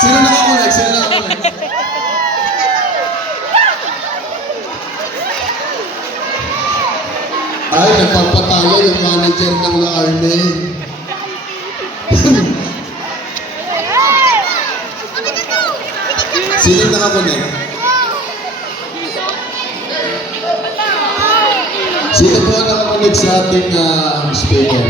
Sino nakakulag? Sino nakakulag? Ay, nagpapatalo yung manager ng La Arme. Sino nakakulag? Sino po ang nakakulag sa ating speaker?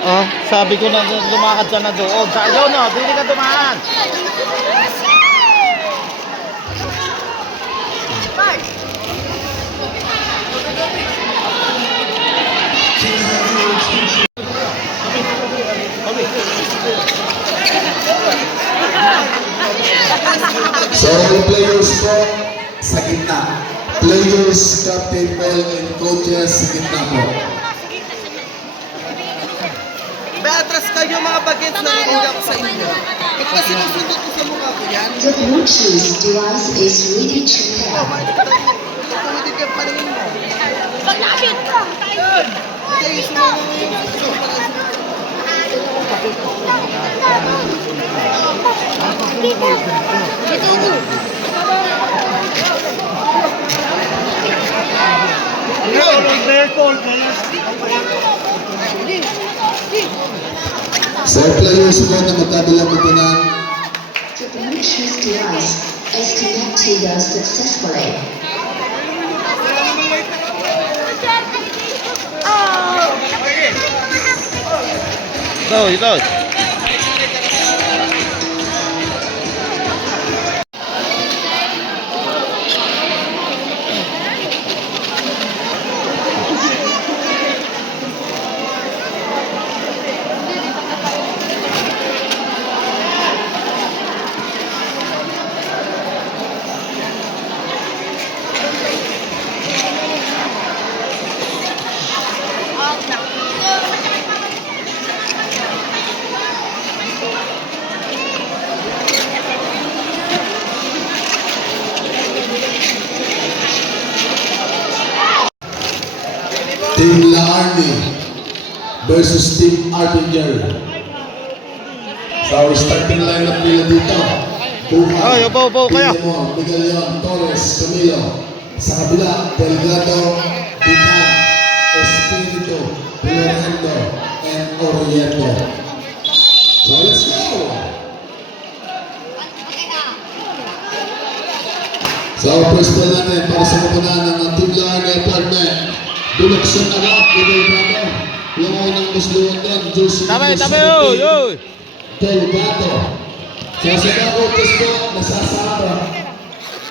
Oh, sabi ko na lumakad ka na doon. Ayaw na, hindi ka dumaan. So, all players po sa gitna. Players, Captain Paul, and coaches sa gitna po. Beatras kayo mga bagets na rin ako sa inyo. Ito sinusunod ko sa mukha ko yan. The Bluetooth device is ready to pair. Pwede ka pa rin mo. Pag-lapit ka! Okay, sumunod mo yung So, players po na magkabilang kutunan. The Bluetooth device is connected successfully. Ito. Team La Arme versus Team Artinger. So, starting lineup nila dito. Ay, upo kaya. Pilemon, Miguelion, Torres, Camilo. Sa kabila, Delgado, Bitan, Espiritu, Florendo, and Oriento. So, let's go! So, first ball natin para sa kupunan ng Team La Arme Apartment. Dulokson agad, Delgado. Langaw ng musluan doon, jersey Tabi, number 17. oy! Delgado. So sa coaches po, nasasama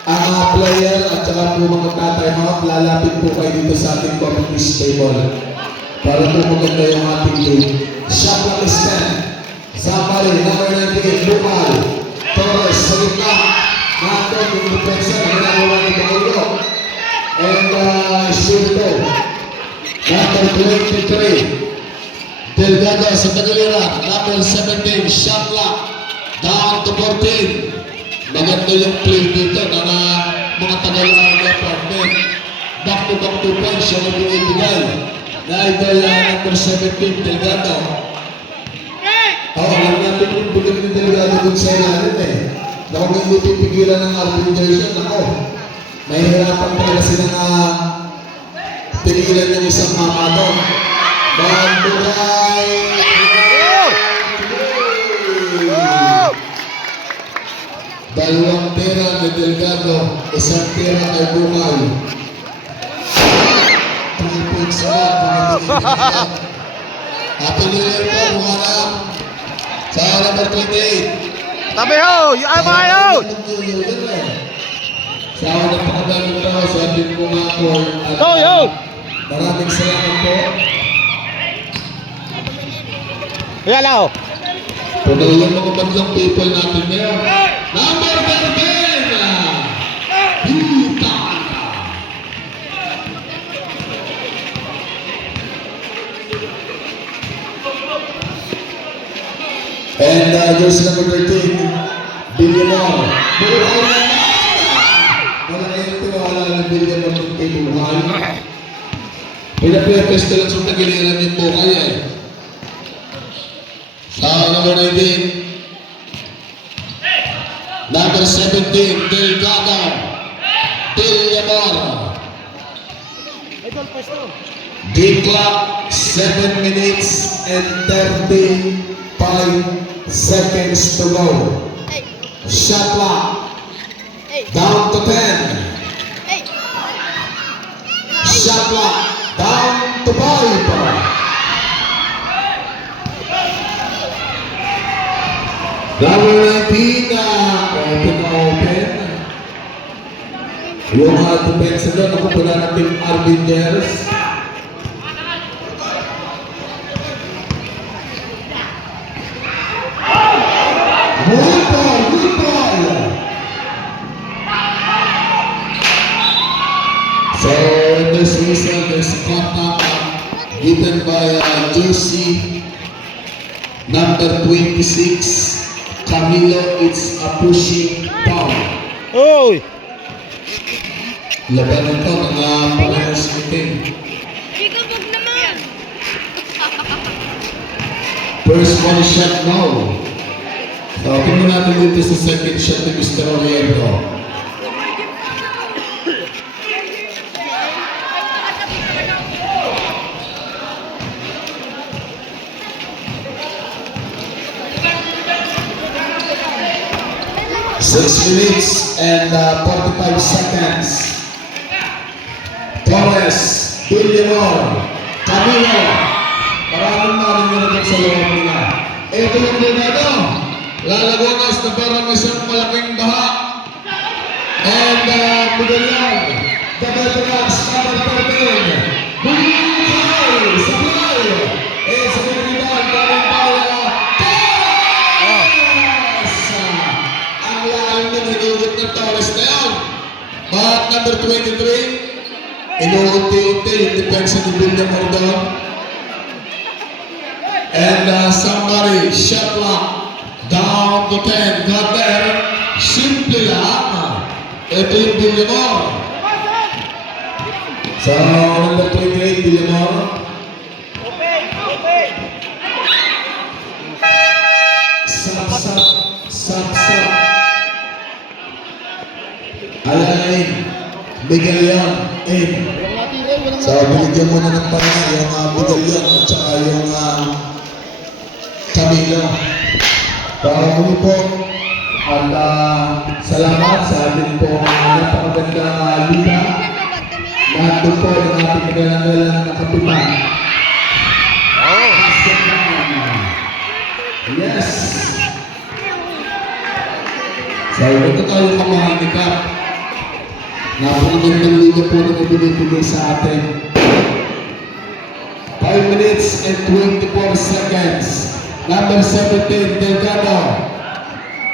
ang mga player at saka po mga tatime out, lalapit po kayo dito sa ating communist table. Para po maganda yung ating team. Shot clock is 10. Samari, number 98, Bukal. Torres, sa gitna. Nandun yung defensa na ginagawa ni Bagulo. And Espirito. Number 23. Delgado sa tagilira. Number 17, shot clock. Down to 14. Maganda yung play dito ng mga Tagalog apartment. Back to 2 points siya na binibigay. Na idol number 17, Delgado. Alam natin yung bulag ni Delgado dun sa ilalim eh. Na kung hindi pipigilan ng arbitration, ako, mahihirapan talaga silang pinigilan yung isang mama doon. Banduray! Dalawang tira ni Delgado, isang tira kay Bukal. 3 points na. Happy New Year po, mga sa number 28. Tabi ho! You are my out! Sa ako napakadaming tao, sabi ko nga po. Go, yo! Maraming salamat po. Yan lang ho! Pero yung mga bandang people natin ngayon. Number 13! Butan! And jersey number 13, Billionaire. Buhay na! Wala kayong tiwala ng Billionaire ng kay Buhay. Pinaprepesto lang sa tagiliran yung Buhay eh. Sa number 19, number 17, Delgado. Billionaire. Game clock, 7 minutes and 35 seconds to go. Shot clock, down to 10. Shot clock, down to 5. Number 19, open. Yung defense doon, ako pala ng Team Arbingers. So this is this contact given by jersey number 26, Camilo. It's a pushing foul. Uy! Laban ito ng parehas itim. Ikabog naman! First one shot no. So tingnan natin dito sa second shot ni Mr. Oriento. Six minutes and 45 seconds. Torres, Billionaire, Camilo. Maraming narinig sa loob nila. Ito yung Delgado. Lalagonas na parang isang malaking baha. And Miguelan, the veterans, number 13. Bukay, Sablay. Sa Bukay, daming Paula. Torres! Ang lalim na nilugot ng Torres na yun. But number 23, inuunti-unti yung depensa ni William Ordon. And somebody, shot clock, down to 10, got there. Simple lang. Ito yung Billionaire. So, number 28, Billionaire. Sap. Alain, bigay yan, in. So, binigyan mo na ng panahon yung bigay yan at saka yung Camilo. Para muli po, at salamat sa ating po napakagandang liga. Nandun po ng ating kagalangalan na kapitan. Yes! So, ito tayo kamahal ni Cap. Napakagandang liga po na ibinibigay sa atin. 5 minutes and 24 seconds. Number 17, Delgado.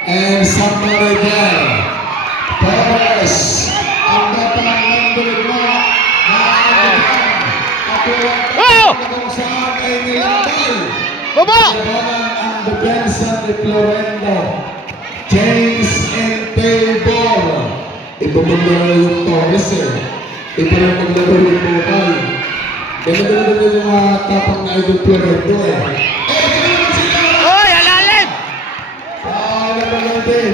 And Samuel Miguel. Torres. Ang batang number 1 na Oh! kung saan ay nilambay. Baba! Labanan ang depensa ni Florendo. James and Taylor. Iba maglaro yung Torres eh. Iba rin maglaro yung Bukay. Ganda-ganda yung mga tapang na idol Florendo eh. Oy, alalim! Paano ba natin?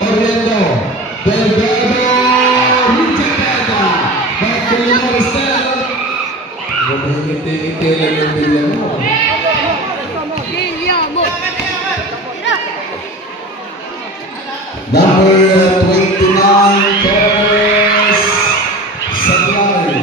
Florendo. Delgado. Richard. Bago yung Marcel. Ngiti-ngiti lang yung bilang mo. Number 29, Torres Sablay.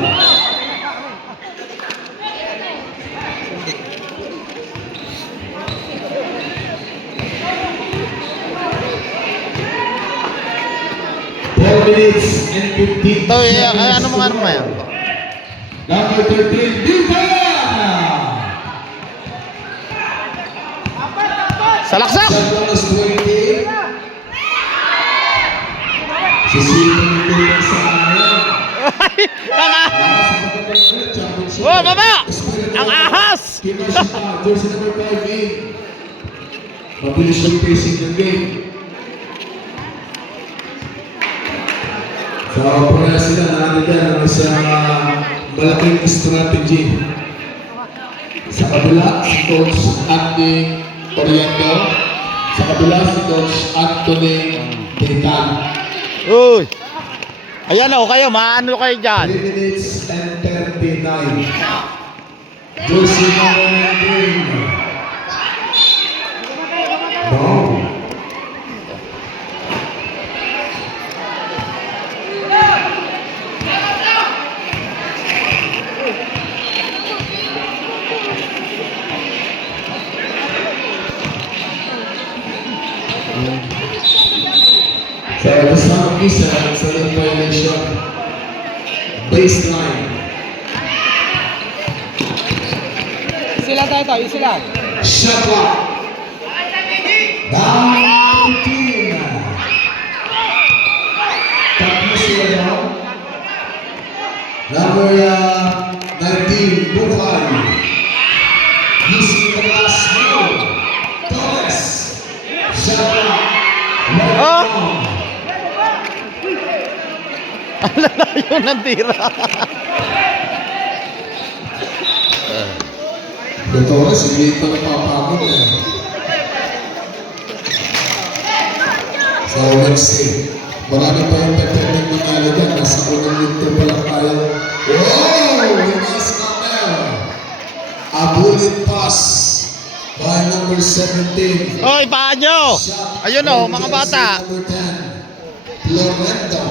Minutes and 15 Ito, seconds ano to mga go. yan? Number 13, Dita! Salaksak! Shot bonus 20. Sisipin nito yung sa amin. Oh, baba! Ang ahas! Kinashita, jersey number 5 in. Mabilis yung pacing ng game. So, pagkaya sila nakalitan ng isang malaking strategy. Sa kabila, si Coach Andy Oriento. Sa kabila, si Coach Anthony Titan. Uy! Ayan o, kayo, maano kayo dyan? 3 minutes and 39. Jersey number 19. Wow. So, kasama isa sa lane violation. Baseline. Sila tayo, sila. Shot clock. Down 15. Tatlo sila daw. Number 19, Bukay. Using the last move. Torres. Shot clock. Right Oh! down. Ang lalayo ng tira. Yung Torres, hindi pa napapagod eh. So, let's see. Marami pa yung pagkakas mangyari dyan. Nasa unang minto pa lang tayo. Wow! Luis Mamel. A bullet pass by number 17. Hoy, paan nyo? Shot Ayun o, by mga jersey bata. Number 10. Florendo.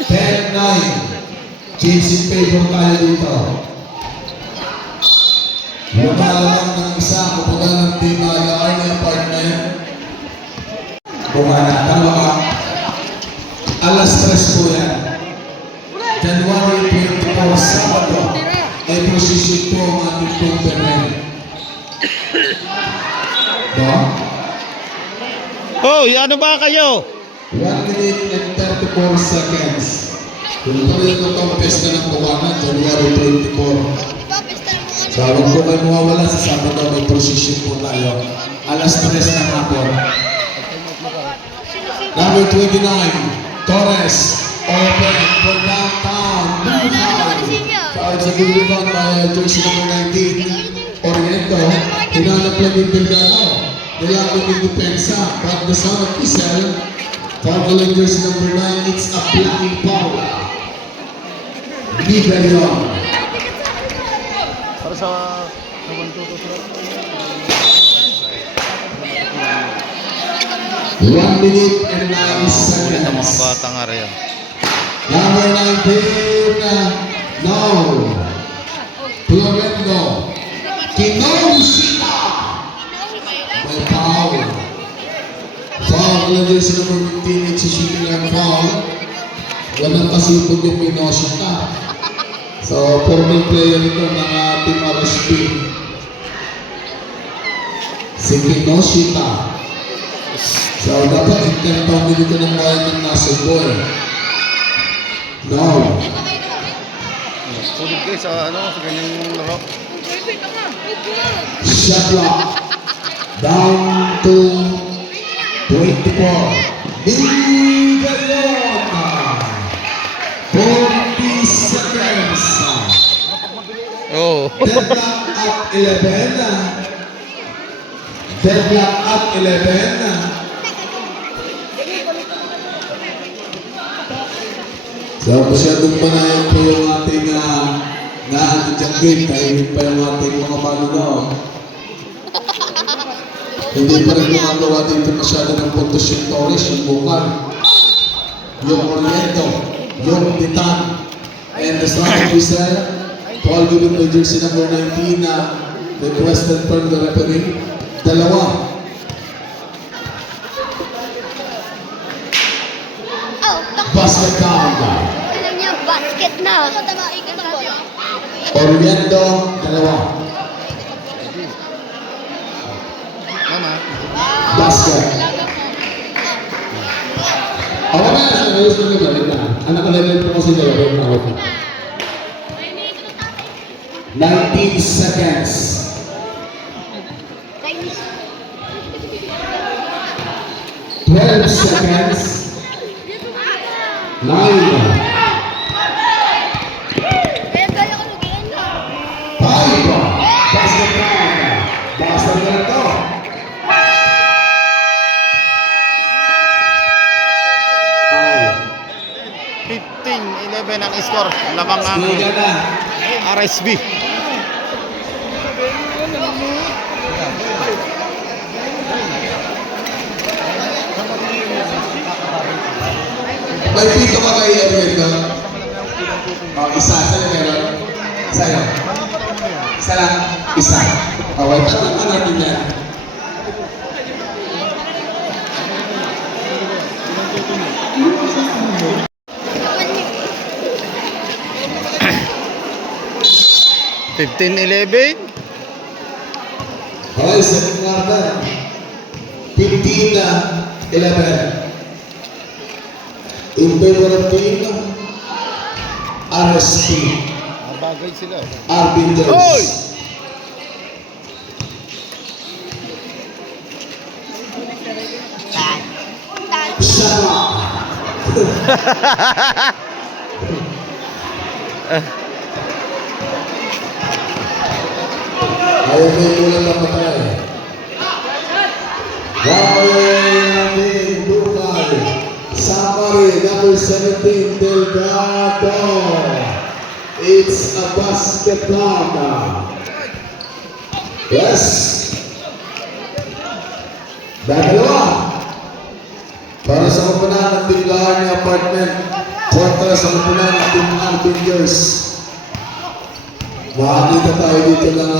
10-9. James in favor tayo dito. Lumalang ng isa, kupunta ng team na Arnie apartment. Bumana, tama ka. Alas 3 po yan. January 24, Sabado. Ay posisyon po ang ating pagpapin. Ba? Hoy, ano ba kayo? 1 minute and 34 seconds. Kung tuloy na itong pesta ng buwanan, January 24. So, huwag po kayo mawawala sa Sabado, may posisyon po tayo. Alas 3 ng hapon. Number 29, Torres, open for downtown. Kahit sa gulibang by jersey number 19, Oriento, hinanap lang yung Delgado. Nilapit yung depensa, but the son of Isel, foul jersey number 9, it's a blocking foul. Liberion. Para sa... 1 minute and 9 seconds. Ang mga bata nga rin. Number 19, no. Florendo. Kinosita. May foul. Foul lang din sa number 15, it's a shooting and foul. walang kasipod yung Pinoshita. So, former player ito ng Team RSP. Si Pinoshita. So, dapat intertawin dito ng bayan ng Nasugboy. Now, Sulit guys sa sa ganyang laro. shot clock. Down to 24. Miguelona. 40 seconds. Oh. Deadlock at 11. Deadlock at 11. So, masyadong panayan po yung ating na-antidyang game. Kaya pa yung ating mga panunaw. Hindi pa rin gumagawa dito masyado ng puntos yung Torres, yung Bukal, yung Orlando, yung Titan. And the starting whistle, Paul given by jersey number 19 na requested from the referee. Dalawa. Basket count. Alam niya, basket na. Orlando, dalawa. Mama. Basket. Ako na, ayos na yung balik na. Anak ka level po kasi dalawa yung ako. 19 seconds. Chinese. 12 seconds. 9. Kaya ko lugin na. 5. Basket count. Basket na ito. 15-11 ang score. Lamang ang Sige na. RSB. May pito ka kay Erwin, no? Isa. Saan yung meron? Isa yun. Isa lang. Isa. Okay, tatang ka natin yan. Fifteen 11. Okay, second quarter. 15-11. In favor of team, RSP. Bagay sila. Arbiters. Oy! Shut up. Ayaw may kulang na patay. Gawin Bukal. Samari, number 17, Delgado. It's a basket count. Yes. Dalawa. Para sa kumpunan ng tinglahan ni apartment. Kontra sa kumpunan ng Team Arbiters. Makakita tayo dito ng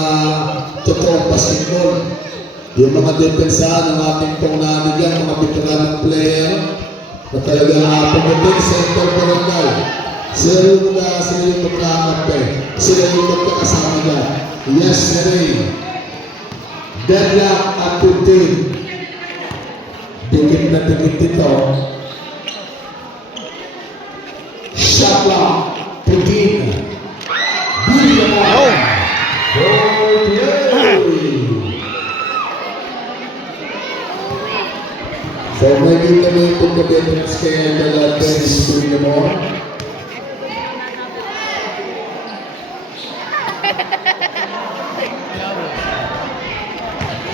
totoong basketball. Yung mga depensahan ng ating pangnanig yan, mga veteranong player na talagang pagdating sa interbarangay. Sila yung magkakampi. Sila yung magkakasama niya. Yes, sir. Deadlock at 15. Dikit na dikit dito. Shot clock. 15. Yo! So, may kita mo yung pagka-difference kaya dala Dennis Pino mo.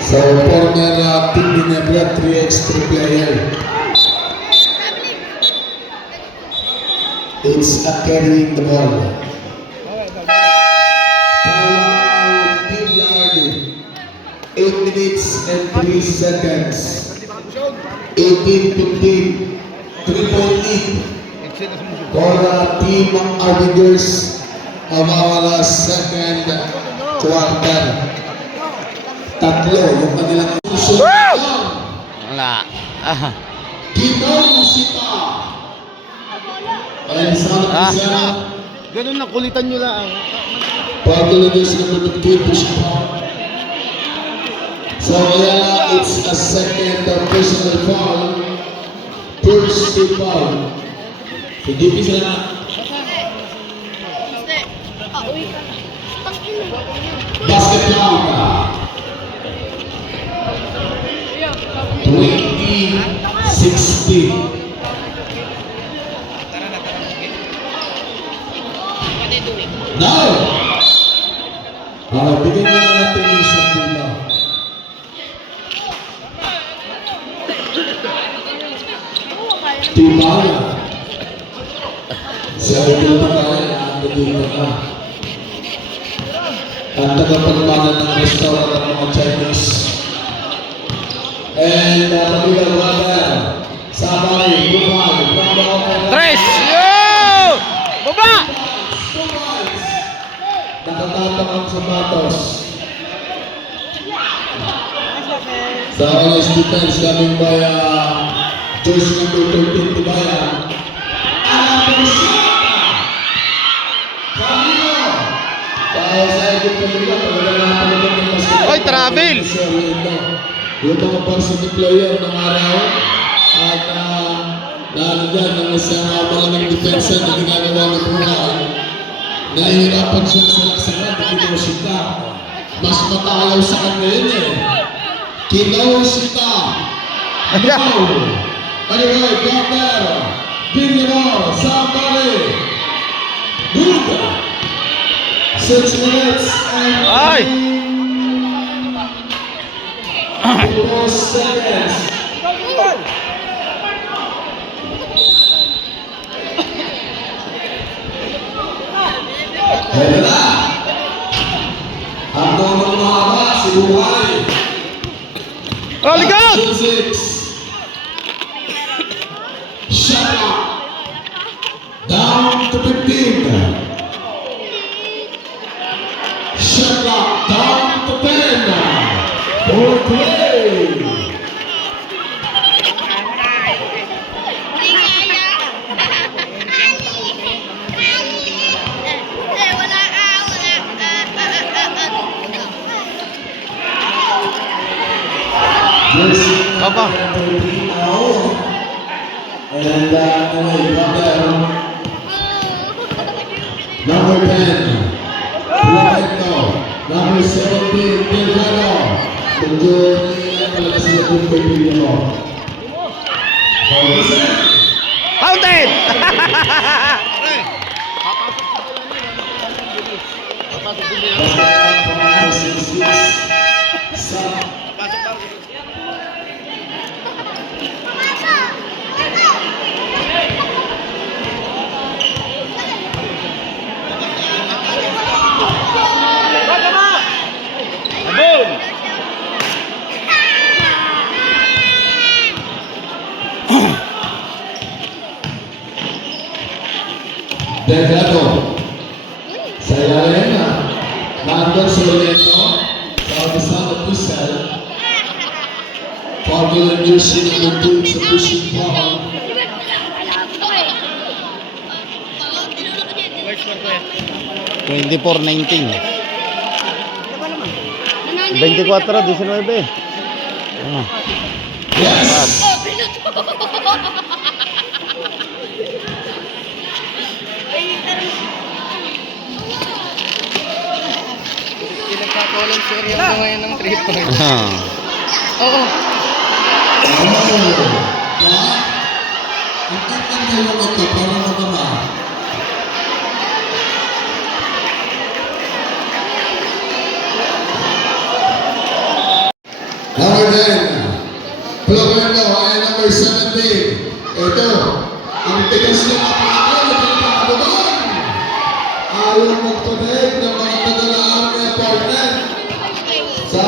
So, former Team Ginebra, 3x3 player. It's a carrying the ball. Team Yardi, 8 minutes and 3 seconds. 18-15, 3-point lead for Team Arbiters of our second quarter. Tatlo yung kanilang susunod. Wala. Ginong Sita. And Sana Ah. Cristiano. Ganun lang, kulitan nyo lang. Patuloy din sila matagkit po siya. So, kaya it's a second personal foul. First to foul. So, DP sila na. Basket count. 20-16. Now! Bigyan na natin yung isang pula. Tibaya. Sa ito Tibaya, ang dito na. Ang tagapagmana ng restaurant ng mga Chinese. And Pamela Water, Sabay, Bumay, Tres! Yo! Baba! Nakatapak ang sapatos. Sa honest defense coming by jersey number 13 Tibaya. Oy, travel! Yung mga varsity player ng araw at nalagyan ng isang malaking depensa na ginagawa ng Buhay. Nahihirapan siyang salaksaran, hindi ko sita. Mas matalaw sa kanya yun eh. Kinaw sita. Kinaw. Anyway, Gopper. Villamor. Sabari. Good. 6 minutes and Ay! 4 seconds. Ayan na. Ang nomor mahaba, si Buhay. Oh, likod! 6. Shut up. Down to 15. Shut up. Down to 10. For play. Papa. And anyway, number 10, Roberto. Number 17, Delgado. Medyo naiiyak talaga sila kung pwede mo. Counted! Delgado. Sa ilalim na. Nandun si Loreto. Sa umpisa ng Pusel. Popular jersey number 2 sa pushing foul. 24-19. 24-19. Ah. Yes! Pinagkakawalang serye ako ngayon ng 3 points. Ah. Oo. Ang tatanda mo ito para magama. Number 10, Florendo, ay number 17. Ito, ang tigas ng apakal, nagpapakababang. Ayaw magpanig ng mga tagalaan ng apartment. So,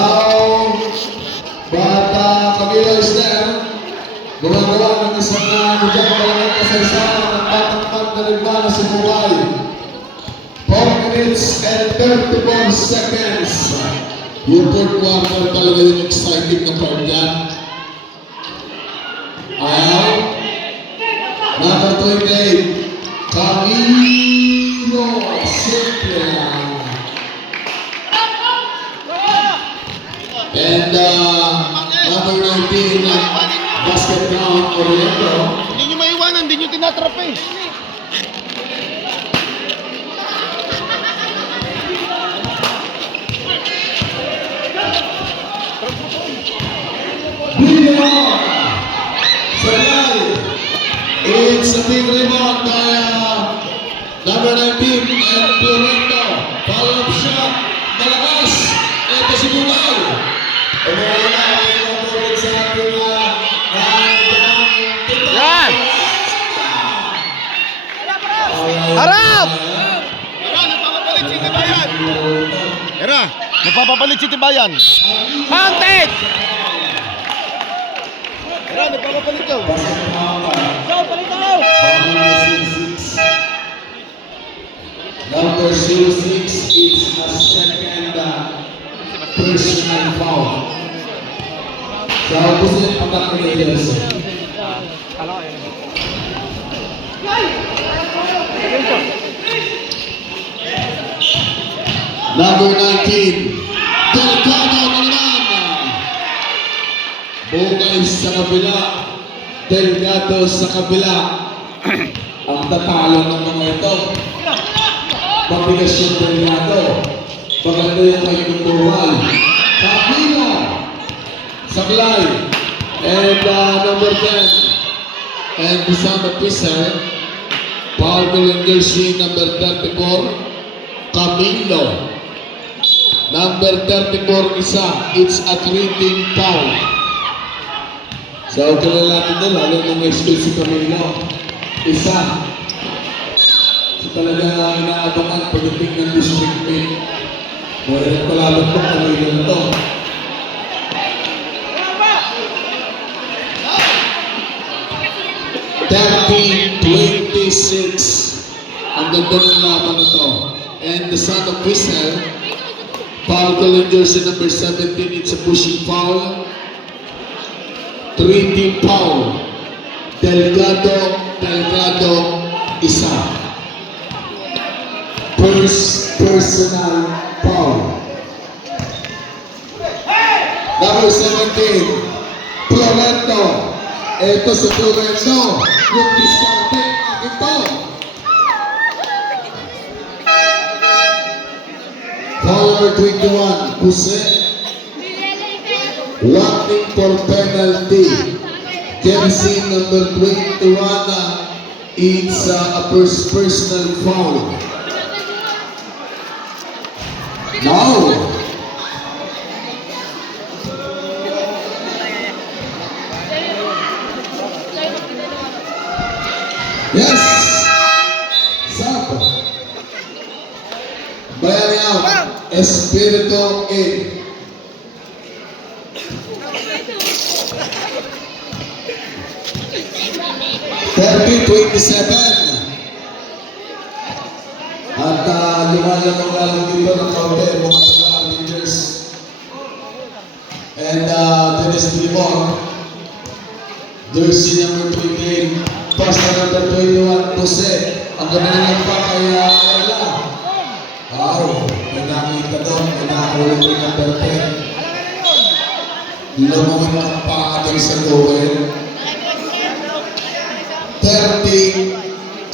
bata Camilo Ester, gumagawa ng isang dyan talagang kasaysayan ng batang pagdaligman sa Buhay. 4 minutes and 34 seconds. Yung third quarter talaga yung exciting na part yan. Ayaw. Number 28, Camilo, simple lang. And number 19, basket count, Oriento. Hindi nyo maiwanan, hindi nyo tinatrap eh. Brilliant! Salay! It's a big rebound by number 19 and Florento. Follow-up shot. Malakas. Ito si Bulay. Umuuna ay nabulit sa ating Yan! Harap! Era, nagpapapalit si Tibayan. Mounted! Era, nagpapapalit daw. Number 06 is a second personal foul. So, gusto niyo pagkakaroon ng Nelson. Number 19, Delgado naman. Bukay sa kabila. Delgado sa kabila. Ang tatalo ng mga ito. Mabigas yung Delgado. Maganda yung may kutuwal. Camilo. Sablay. And number 10. And the sound of Pisa. Paul Jersey number 34. Camilo. Number 34 isa. It's a 3-team foul. So, kilala natin doon, lalo nung expect si Camilo. Isa. So, talaga inaabangan pagdating ng district meet. Mayroon palabot po Camilo na to. Ang ganda ng laban na to. And the son of Whistle, foul Jersey number 17, it's a pushing foul. 3-team foul. Delgado, isa. Personal foul. Number 17, Florento. Ito sa Florento, yung diskarte, ito. Foul 21, Jose. Wanting for penalty. Jersey number 21, it's a personal foul. Now, yes, Sapa. Bayaniao, Espiritu A. At lumalamang lang dito ng kaunti, mga taga-Rangers. And Dennis Limon, jersey number 28, pass number 21, Jose. Ang ganda ng pa kay Ayala. Wow, may nakita doon, may nakakulit rin ng perfect. Lumawin ang pa doon sa goal. 30-27,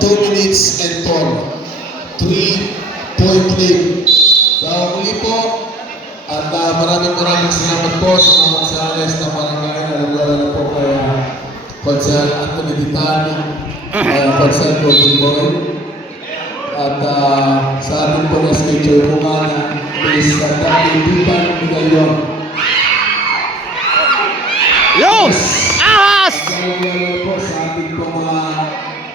2 minutes and 4. 3-point lead. So, muli po, at maraming salamat po sa mga magsales na barangay na nagwala na po kay Consel Anthony Ditano, Consel Golden Boy. At sa ating po na schedule po nga is Dipan Miguelon. Yos! Ahas! Lalo po sa ating po mga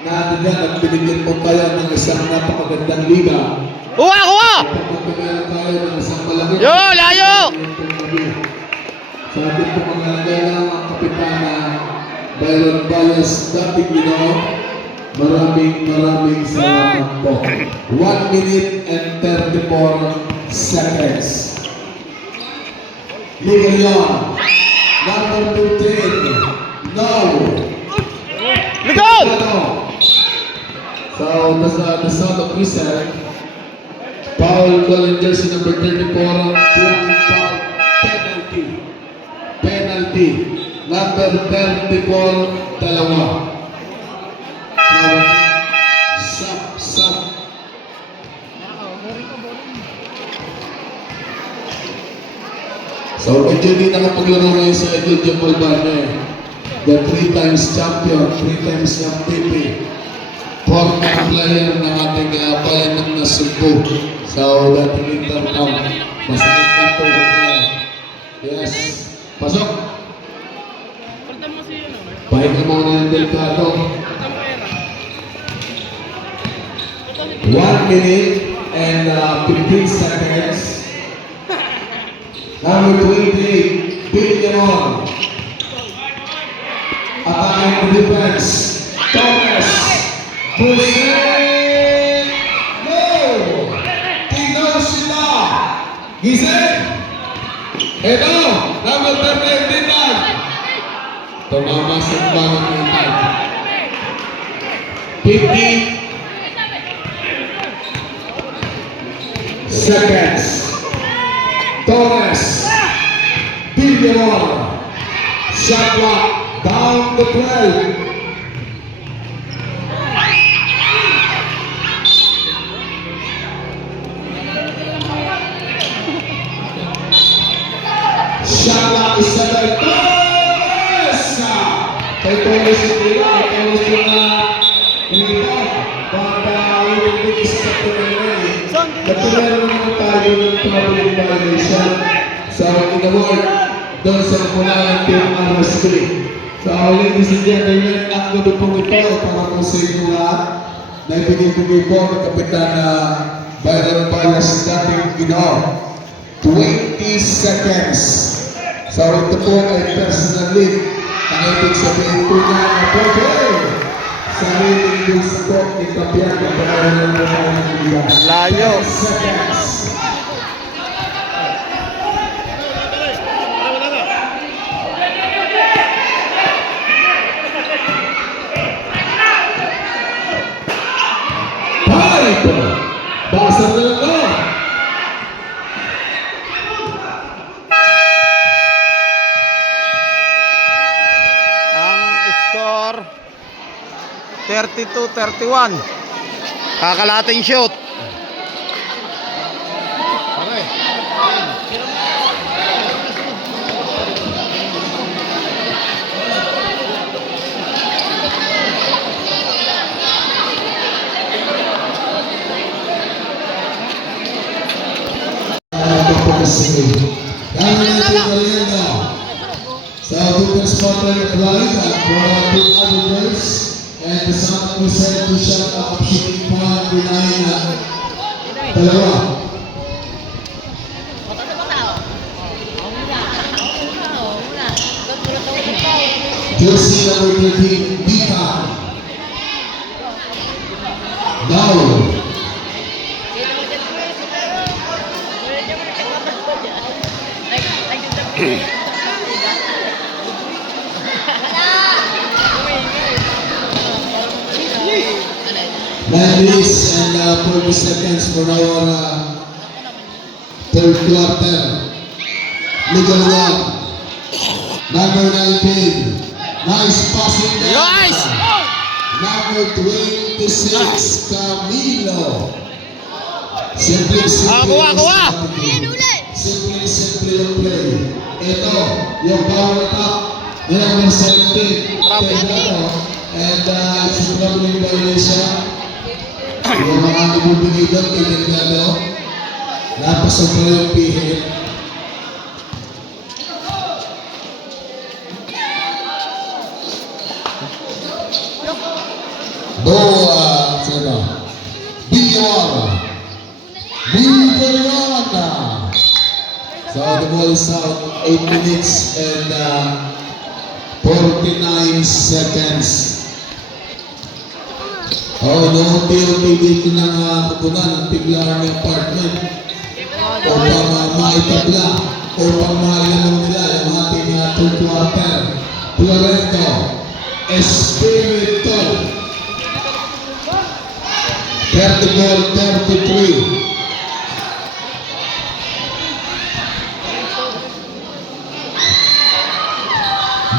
natin at binigyan po tayo ng isang napakagandang liga. Kuha! Pagpapagalan tayo ng isang malaki. Yo, layo! Sa ating po mga nagalang ang kapitana Byron Balas dating maraming salamat po. 1 minute and 34 seconds. Miguelon, number 15. No. Likod! So, the sound of whistle. Foul call in jersey number 34. Foul penalty. Penalty. Number 34, dalawa. Sub. So, medyo hindi nakapaglaro ngayon sa Edil Jamal Barne. The 3 times champion, 3 times MVP. Former player ng ating bayan ng Nasugbo. So, dating intercom. Masakit na ito. Yes. Pasok. Pahinga muna ng Delgado. 1 minute and 15 seconds. Number 28, Villamon. Attacking the defense. Thomas. Hussein. No. Tingnan sila. Giselle. Ito. Number 38, Ditan. Tumama sa bangang Ditan. 50 seconds. Torres, Villamon, shot clock down the 12. Shot clock is 7. Torres! Kay Torres yung nila, Torres yung rebound. But we will expect to remain. Nagtulero naman tayo ng traveling violation sa in-award doon sa Kulangan Team RS3. So, ladies and gentlemen, ang gabi pong ito para po sa inyo lahat na ibigay-bigay po ng Kapitan Byron Balas dating Ginoo. 20 seconds. So, ito po ay personal lead. Ang ibig sabihin po niya na perfect. Sarili yung spot ni Kapitan na pagkaroon ng mga nagbigan. Layo. Seconds. Five. Basa na lang. Ang score 32-31. Kakalating shoot. So, defense partner applied for 2 others, and the sound was set to shut up shooting point behind dalawa. Jersey number 13, Vita. Now. Minutes and 40 seconds for our third quarter. Middle one. Number 19. Nice passing down. Nice! Number 26, Camilo. Simple kuha! Simple yung play. Ito, yung power up. Number 17. Pedro. And it's a troubling violation. Yung mga ibubigay doon, pinagdalo. Napasok na yung pihit. Sino? Villamon. So the ball is out. 8 minutes and 49 seconds. Unti-unti dito ng kupunan ng Tiglaran ng apartment upang maitabla, upang mailalang nila yung ating third quarter. Florento Espirito. 34-33.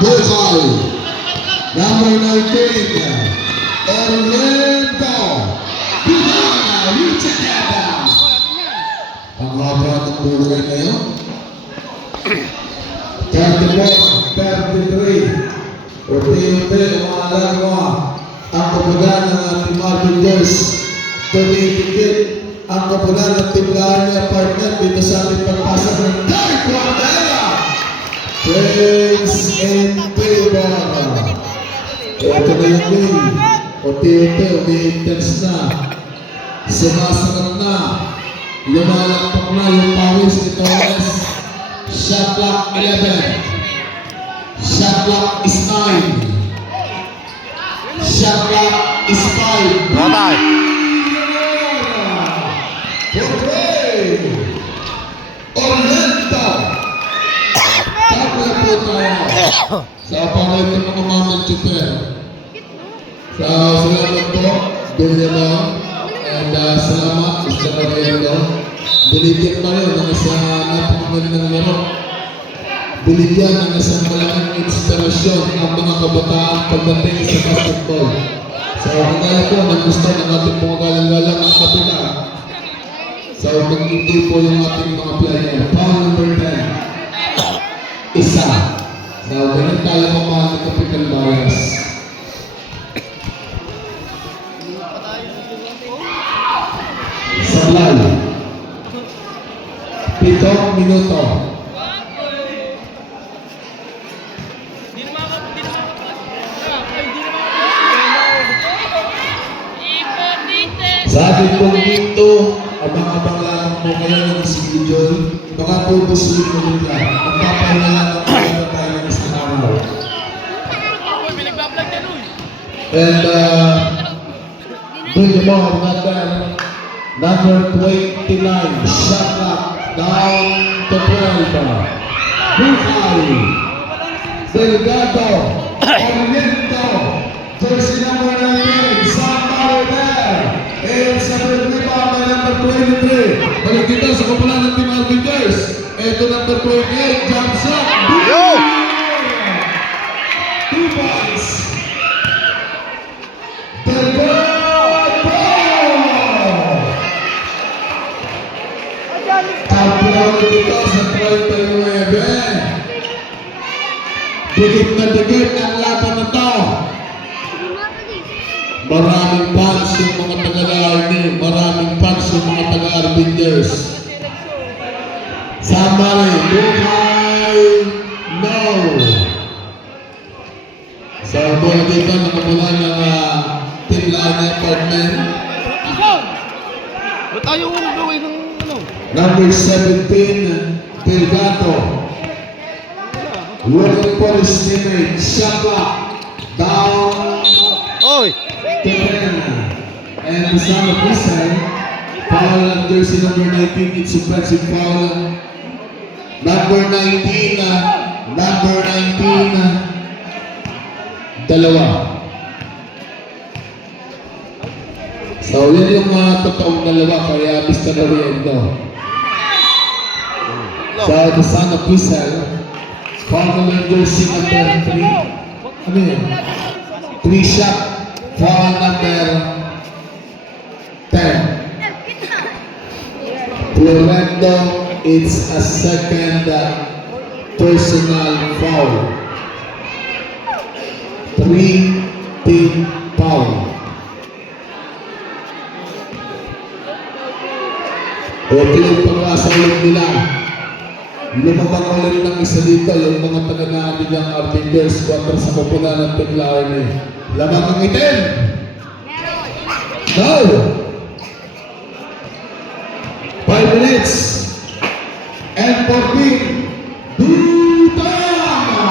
Bukal, number 19, Orlando Bukal, Yuchakada. Ang haba ng buhay na yun. 34-33. Unti-unti, umalang mo ang kapagan ng ating Marvin Girls. Tumikikit ang kapagan ng timlahan niya partner dito sa ating pagpasok ng third quarter. Praise and favor. Ito na yung game. Unti-unti, umi-intense na. Sumasagat na. Lumalakpak na yung pawis ni Torres. Shot clock 11. Shot clock is 9. Shot clock is 5. Bye-bye. Okay. Orlando. Tapos po tayo. Sa aparay ng mga mamang chuper. Sa salamat po. Bilya na. And salamat. Mr. Mariendo. Binigyan pa rin ng isang napakagandang laro. Binigyan ng isang malaking inspirasyon ang mga kabataan pagdating sa basketball. So, kaya po, nagusto ng ating mga galang-galang ang kapila. So, mag-hindi po yung ating mga player. Foul number 10. Isa. So, ganun tayo mamahal ng Capital Bias. Sablay. 7 minuto. Sa ating pong dito, abang-abang lang po kayo ng schedule. Baka po gusto nyo nila. Magpapahinga lang ang mga tayo ng isang araw. And, bring them on, number 29, shot clock, down to 12. Bukay, Delgado, Orlando, jersey number 19, Santa Roder. And sa rebound by number 23. Balik dito sa kapulan ng Team Alvin Girls. Ito number 28, jump shot. Yo! 2 points. Delgado! Kapulan dito sa 39. Dikit na dikit ang laban na to. Maraming fans yung mga taga-Army, maraming fans yung mga taga-Arbingers. Samari, Bukay, no! Sa bola dito, nakamula ng Team Line Apartment. Ba't ayaw mo gawin ng ano? Number 17, Delgado. Waiting for his teammate, shot clock, down. Oy! And the sound of whistle, foul on jersey number 19, it's offensive foul. Number 19, dalawa. So, yun yung mga totoong dalawa, kaya Mr. Oriendo. So, the sound of whistle, foul on jersey number 3. Ano yun? 3 shot, foul number 10. Orlando, it's a second personal foul. 3-team foul. Okay yung pagkasawag nila. Lumabang ulit ng isa dito, yung mga taga natin yung Arbingers, kontra sa popular ng Tinglawan eh. Lamang ang itim! No! 5 minutes and 14. Dutama!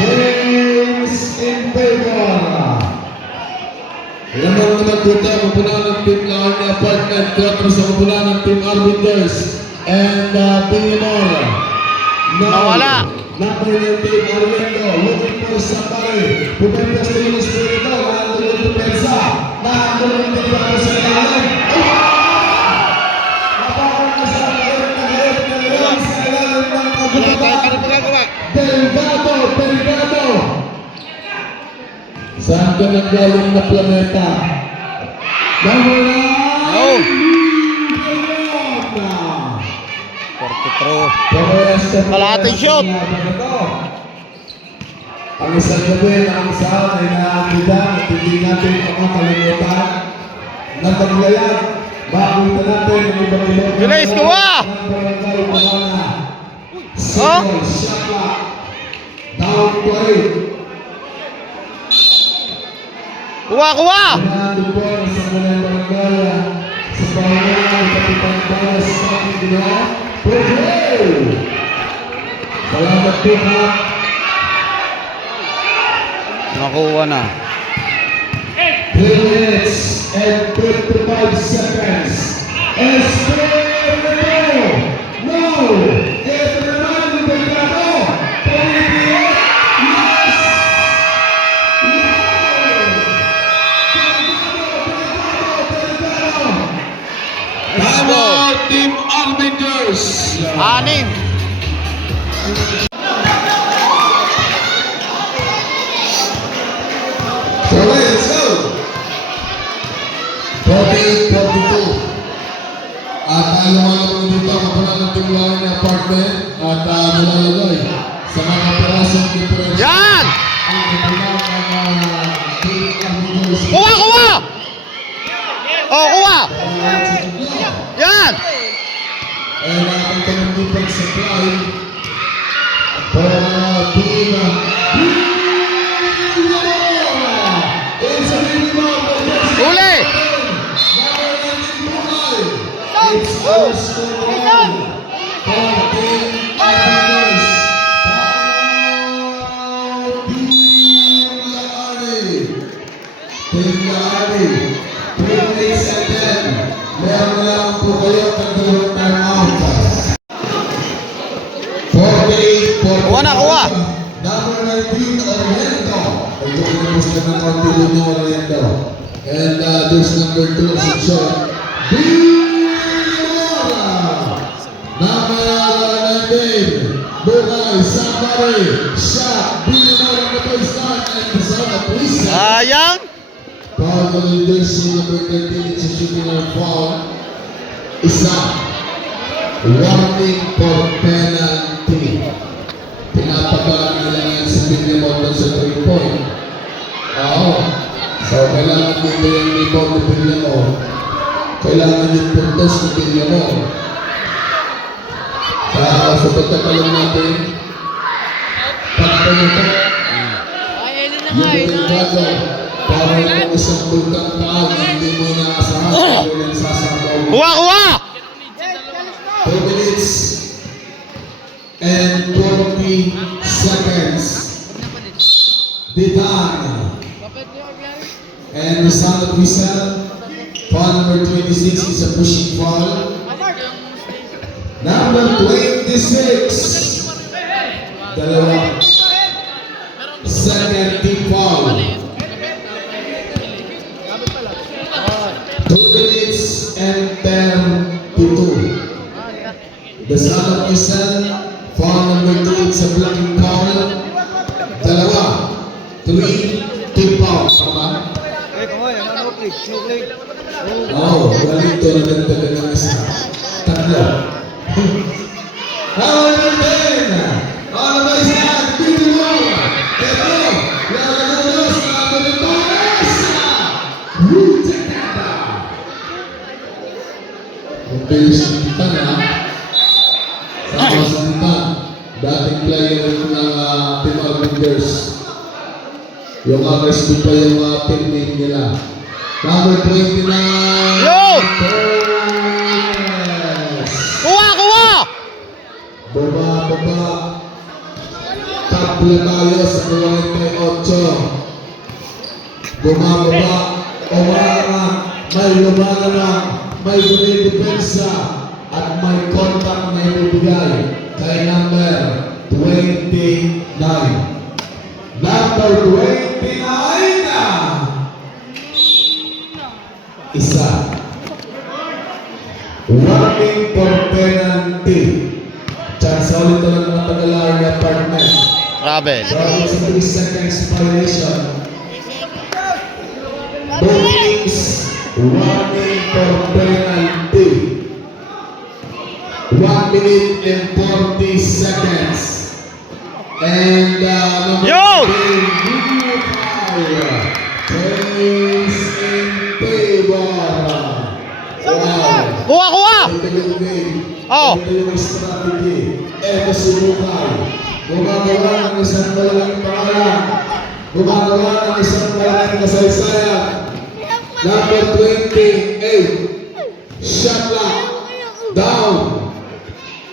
James in favor. Lamang naman dito, popular ng Tinglawan ni Apartment, kontra sa popular ng Team Arbingers. And Pinimor. Nawala. Number 19, Orlando. Looking for somebody. Pupunta sa Yunus Spirito. Nandun yung depensa. Nandun yung depensa. ilalim. Nagalit sa ilalim ng kabutan. Delgado. Saan ka nanggaling na planeta? Nawala! Oh. Ayun! Kalahating shot. Ang isang gabi na ang saan ay naakita at hindi natin makakalimutan na paglayag makita natin ang ibang Bilis, kuha! ng barangay Banana. Oh? Single shot clock. Down to 8. Kuha! Nandun po ang isang mga barangay sa pangalan ng Kapitan Balas sa aking ginawa. Pwede! Salamat po ha. Nakuha na. 3 minutes and 55 seconds. Esperanto! No! Ito naman yung Delgado! Pumipiyot! Yes! Delgado! Let's go. Team Avengers. 6. So let's go! 48-42. At lumalabang dito ang kapalan ng tinglawan ng apartment at malalagay sa mga pirasong difference. Yan! Ang kapalan ng Team Avengers. Kuha! Oh, kuha! Yan! And ang kapalan difference supply para Team It's a minimum of Uli! It's our score from Team Avengers. Team Laari. 3 minutes and 10. Meron lang po kayo pagdulong time out. 48-44. Kuha! Number 19, Oriento. Ito kinapos na ng konti ng Oriento. And there's number 2, si John. Villamora. Number 19, Bukay, Sabari, Shot, Villamora na baseline, and Kasama, Lisa. Sayang! Foul on the jersey number 13, it's a shooting or foul. Isa. Warning for penalty. Pinapagaan nila ngayon sa Villamor sa 3-point. Oo. So, kailangan dito yung rebound ni Villamor. Kailangan yung puntos ni Villamor. Sa pagkakalang natin, pagkalutok. Yung Delgado, parang yung isang bulkang tao, hindi mo inaasahan kung yung sasabaw mo. Kuha! 2 minutes and 20 seconds. Didan. And the sound of whistle. Foul number 26 is a pushing foul. Number 26. Dalawa. Second team foul. 2 minutes and 10-2. The sound of whistle. Foul number 2 is a blocking foul. Dalawa. 3 team foul. Tama? Oo, galing to na nagdagan ng isa. Tatlo. Foul number 10. All of us have been wrong. Ito, lalagay sa ating Torres. Rutakada. Ang bilis ng Titan, ha? Sa mga sa Titan, dating player ng Team Avengers. Yung others din pa yung teammate nila. Number 29. Yo! Torres. Kuha! Baba. Taple tayo sa 98. Bumababa. Umarang. May lumalanang. May dumidepensa. At may contact na ibibigay kay number 29. Number 29 na. Isa. Warning for penalty. Chance ulit to ng mga Tagalog partner. Travel. So, it's a 3 seconds violation. Both teams warning for penalty. 1 minute and 40 seconds. And Yo! Plays in favor. Wow. Kuha! Ito yung game. Oh. Ito yung strategy. Ito si Bukay. Gumagawa ng isang malaking pangalan. Gumagawa ng isang malaking kasaysayan. Number 28. Shot clock. Down.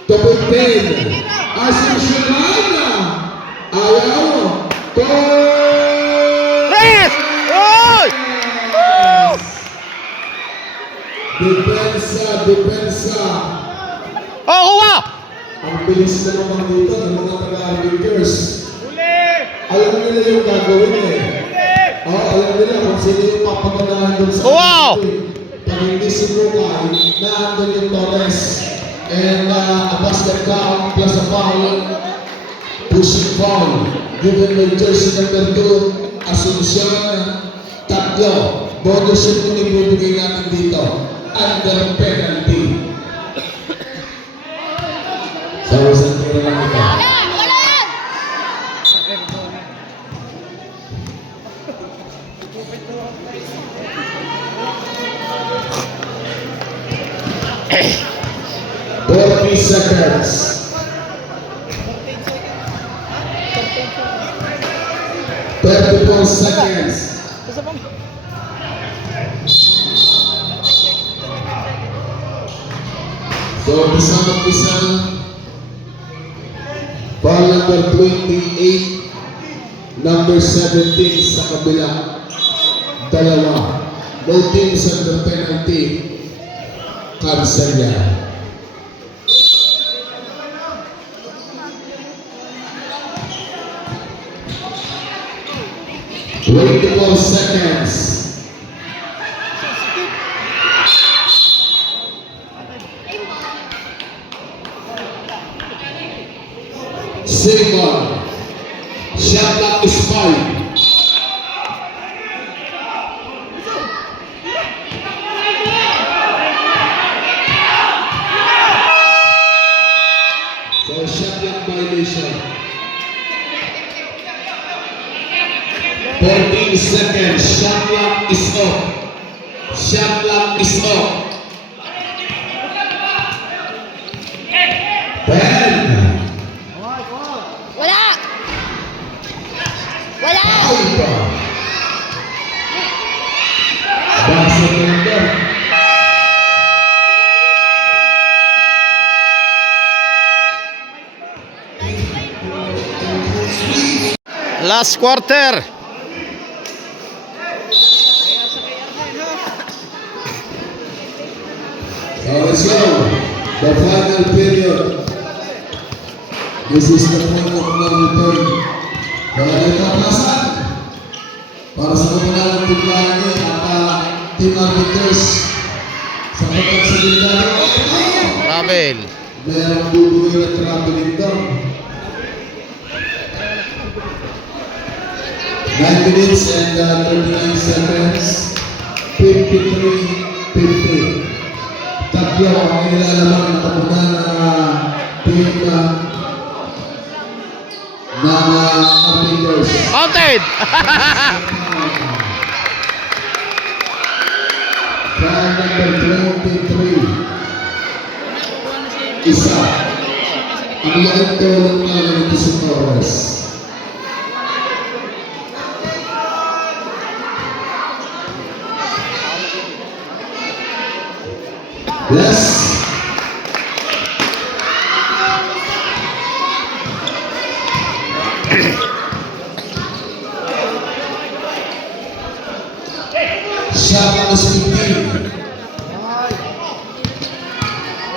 To 15. Asuncion. Ayaw. Rest! Oy! Depensa. Oh, kuha! Ang bilis na naman dito ng mga taga-arbiters. Alam nila yung gagawin eh. Alam nila kung sino yung papaganahan doon sa Wow! pag hindi si Bukay, naandun yung Torres. And a basket count plus a foul. Pushing foul. Given with jersey number 2, Asuncion, tatlo. Bonus yung ibibigay natin dito. Under penalty. So, isang tira lang ito. Wala yan! Eh. 40 seconds. 34 seconds. So, pisang ball number 28, number 17 sa kabila. Dalawa. No teams under penalty. Cancel yan. Twenty-four seconds. Save ball. Shot clock is 5. So shot clock violation. 14 seconds. Shot clock is off. Shot clock is off. 10. Wala! Wala! Alba. Basa ganda. Last quarter. So let's go. The final period. This is the point of no return. Kaya ito pasan. Para sa kapangalan ng tiglaan niya at team arbiters sa pagkaksalita niyo. Travel. Mayroong bubugay na traveling down. 9 minutes and 39 seconds. 53-50. Tatlo ang ilalaman ng kapunan ng team ng arbiters. Counted! Foul number 23. Isa. Ang lahat tulong na nito si Torres. Yes. Shot is 15.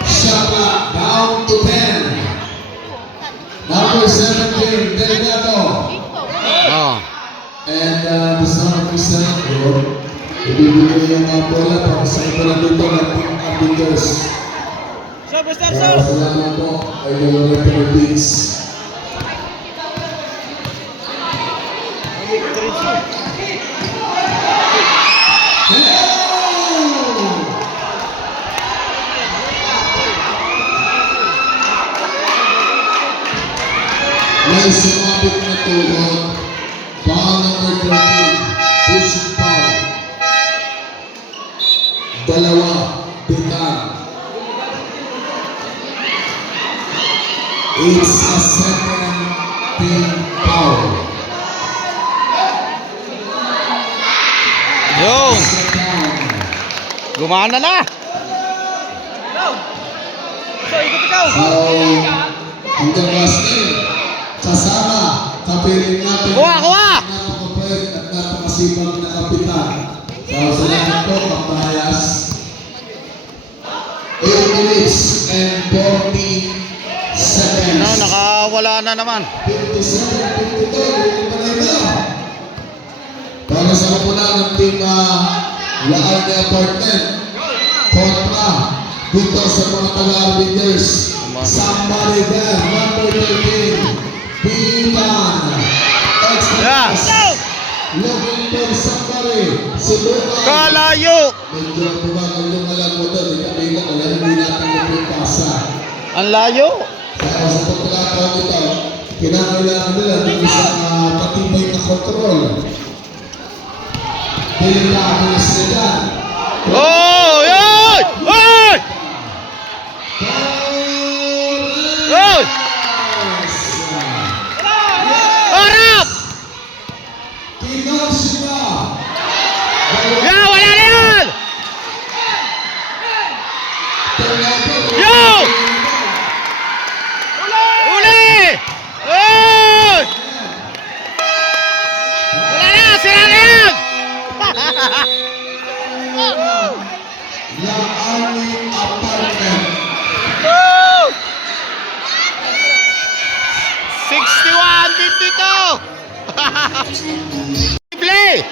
Shot down to 10. Number 17, Delgado. Oh. And the son of Cristiano, ibibigay yung bola para sa iba na dito ng team arbiters. Salamat po, Idol Referee Vince. May sumabit na tuhod. Foul number 13. Pushing foul. Dalawa. Bitan. It's a second team foul. Yun. Second. Gumana na. So, hanggang last name. Kasama. Kapiling natin. Kuha, kuha! Napakapwede at napakasipag na kapitan. So, salamat po, Pampayas. 8 minutes and 40 seconds. No, nakawala na naman. 57, 52, hindi pa na ito. Para sa kapuna ng team Laan na Apartment. Kontra dito sa mga taga-arbiters. Somebody there, number 13. Bitan. Extra Yeah. pass. Looking for somebody. Si Luka. Kalayo. Medyo bumagal yung alam mo doon. Ikabi ko, kaya hindi natin napipasa. Ang layo. Kaya sa pagkakataon ito, kinakailangan nila ng isang patibay na kontrol. Delikado na sila. Oh, yun! Oy! Oy! Harap! Kinoshima. Yeah, wala na yan! Yo! Uli! Oy! Wala na! Sira na yan! Yung Army Apartment. Woo! 61-52! Play!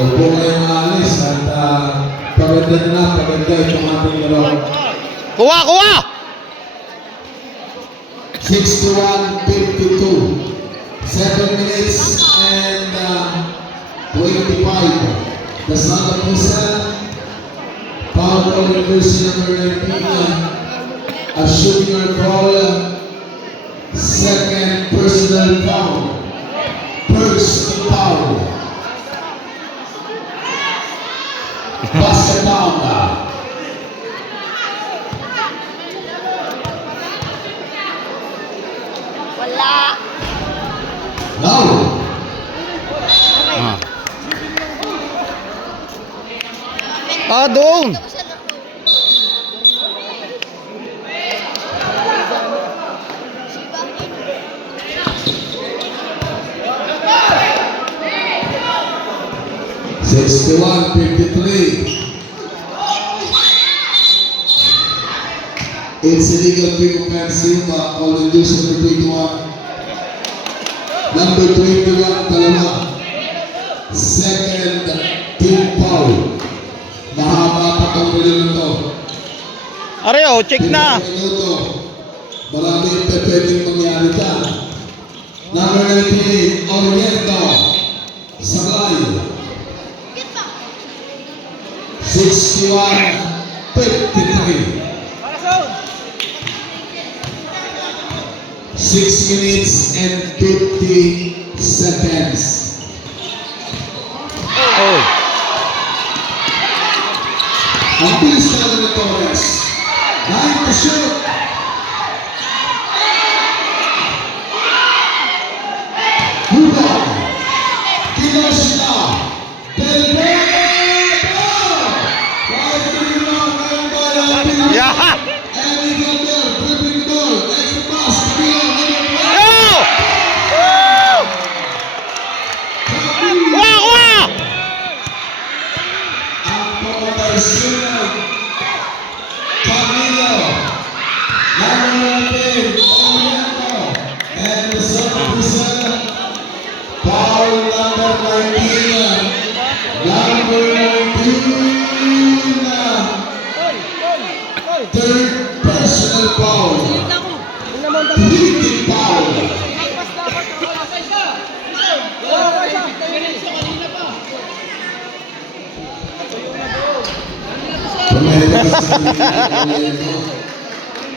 Huwag po kayong maalis at paganda itong ating laro. Kuha, kuha! 61-52. 7 minutes and 25. The son of Hussein. Foul ball reverse number 19. A shooting foul. Second personal foul. First foul. Basket down. Wala. Now. Doon! Sixty-one, 53. It's illegal kick offensive, all induced number 21. Number 21, dalawa. Second team foul. Mahaba pa itong minuto. Areo, check na! Minuto. Marami yung pwedeng mangyari dyan. Number 19, Oriento. Saray. 61-53. 6 minutes and 50 seconds. Oh. Ang bilis na lang ng Torres. 9 to shoot. Hugo. Kinoshita. Del Vento. Kahit hindi na mayroon ba ng Pilipinas? Yeah! Eddie Gander, dribbling the ball. Extra pass. Kabila. Yo! Woo! Kuha, kuha! Ang pamatay sunod. Camilo. foul number 19. Number 19. Third personal foul. Leading foul.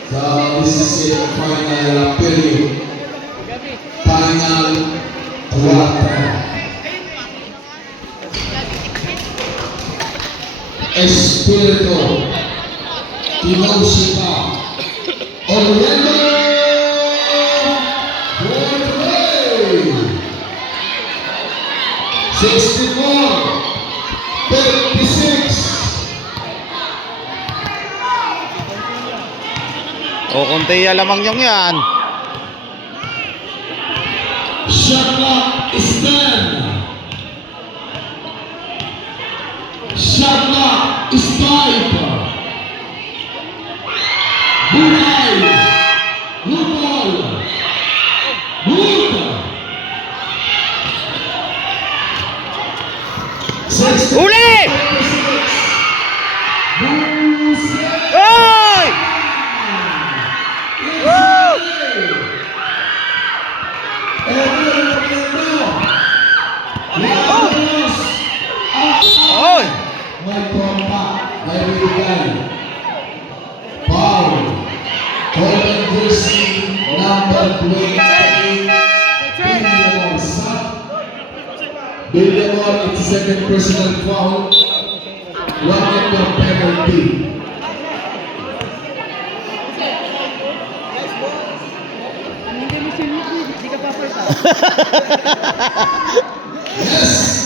So this is it, final period. Final quarter. Espirito Tinoshita Orlando Broadway 61-56. O, konti lamang yung yan. Shot clock is 10. Shot clock is 5. Bunay. Good ball. Good. 60. Uli! Oy! Oy! May contact, may bigay. Foul. Golden jersey number 28. Villamor Sap. Villamor, it's second personal foul. 1 penalty. Yes!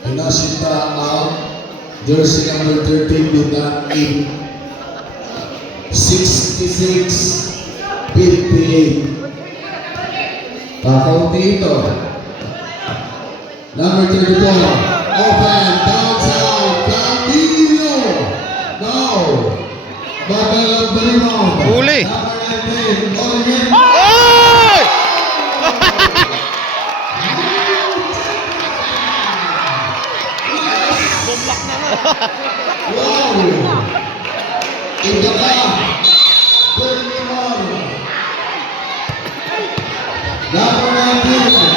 Pinasita out. Jersey number 13 did not in 66-58. Kakaunti ito. Number 34. Open. Downtown. Candino. Now. Battle of the rebound. Huli. Number 19. Orient. Oy! Wow! Iba ka! Berlimon! Number 19!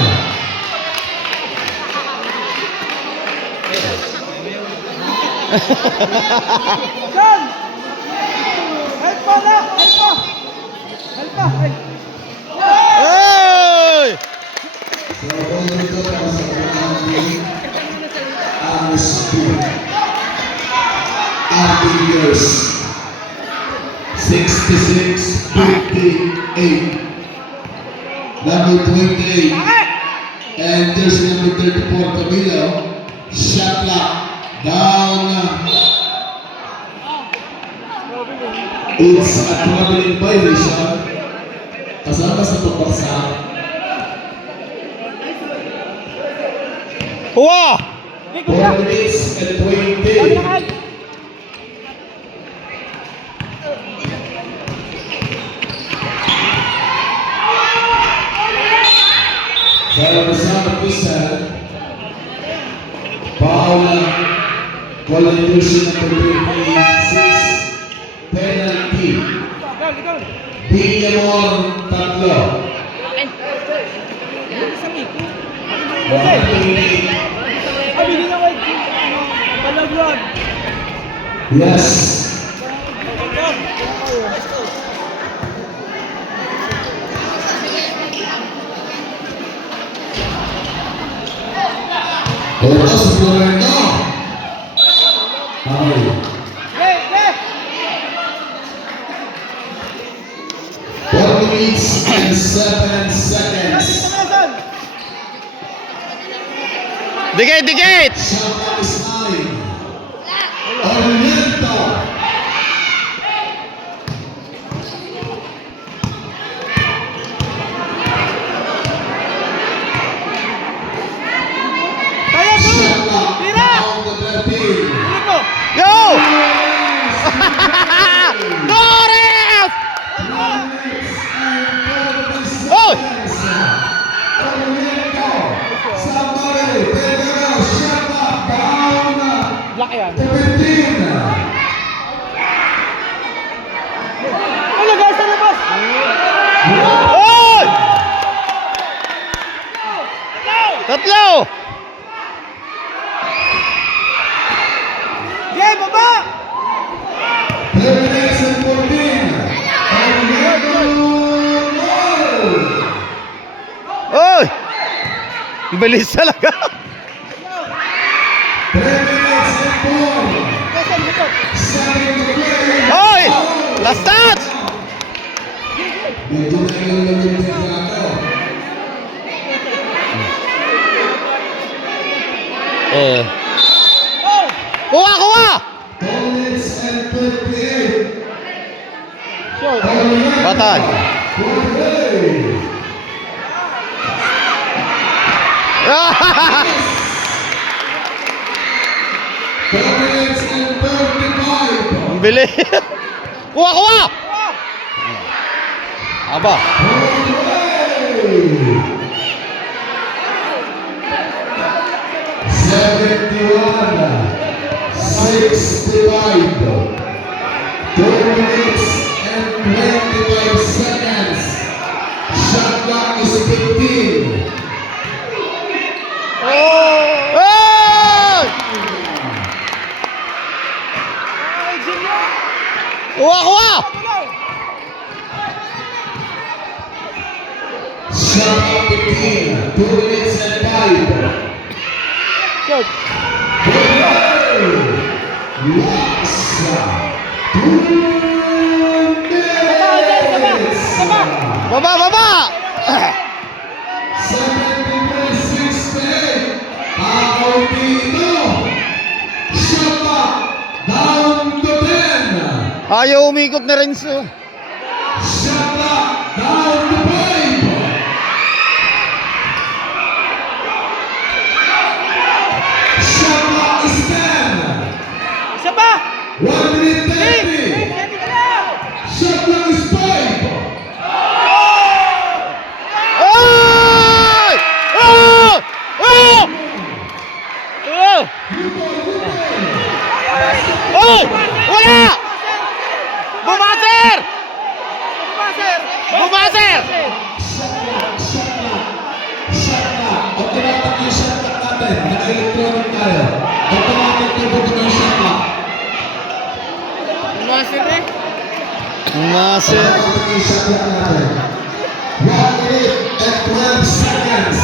Oy! So, kung dito para sa penalty, ang speed. Years 66-58. Number 28 and there's number 34 Camilo. Shot clock down. It's a traveling violation. Kasama sa pagpaksa. Wow! 4 minutes and 20. Para bersama Pusat Paula Volunteers number 26 penalty Villamor tatlo yes. Oras scorer no. Ay. 4 minutes and 7 seconds. Dikit, dikit! Shot is 9. Orlando. Yo! Torres! Oy! Somebody, take it out, shut up, down. Laki yan. 17. Ano guys, sa labas? Oy! Tatlo! Yeah, baba! 10 minutes and 14. Oy! Ang bilis talaga. 3 minutes and 4. Guys, ang likod. 7 to play. Oy! Last touch! Medyo na yung lamig sa plato. Kuha, kuha! 4 minutes and 28. Batan. Ang bilis. Kuha, kuha! Aba. 2 minutes and 25 seconds. Shot clock is 15. Oy! Kuha, kuha! Shot clock 15. 2 minutes and 5. Shot. Baba, baba! 73-68. Ako dito. Shot clock down to 10. Ayaw umikot na rin so. Shot clock down to 5. Shot clock is 10. Isa pa! 1 minute 30. Shot clock is 5. Oy! Oh! Oh! Oh! Oy! Wala! Bumaser! Bumaser! Bumaser! Shot clock, shot clock, shot clock. Automatic yung shot clock natin. Naka-electronic tayo. Automatic yung button ng shot clock. Bumaser eh. Bumaser. Automatic yung shot clock natin. 1 minute and 12 seconds.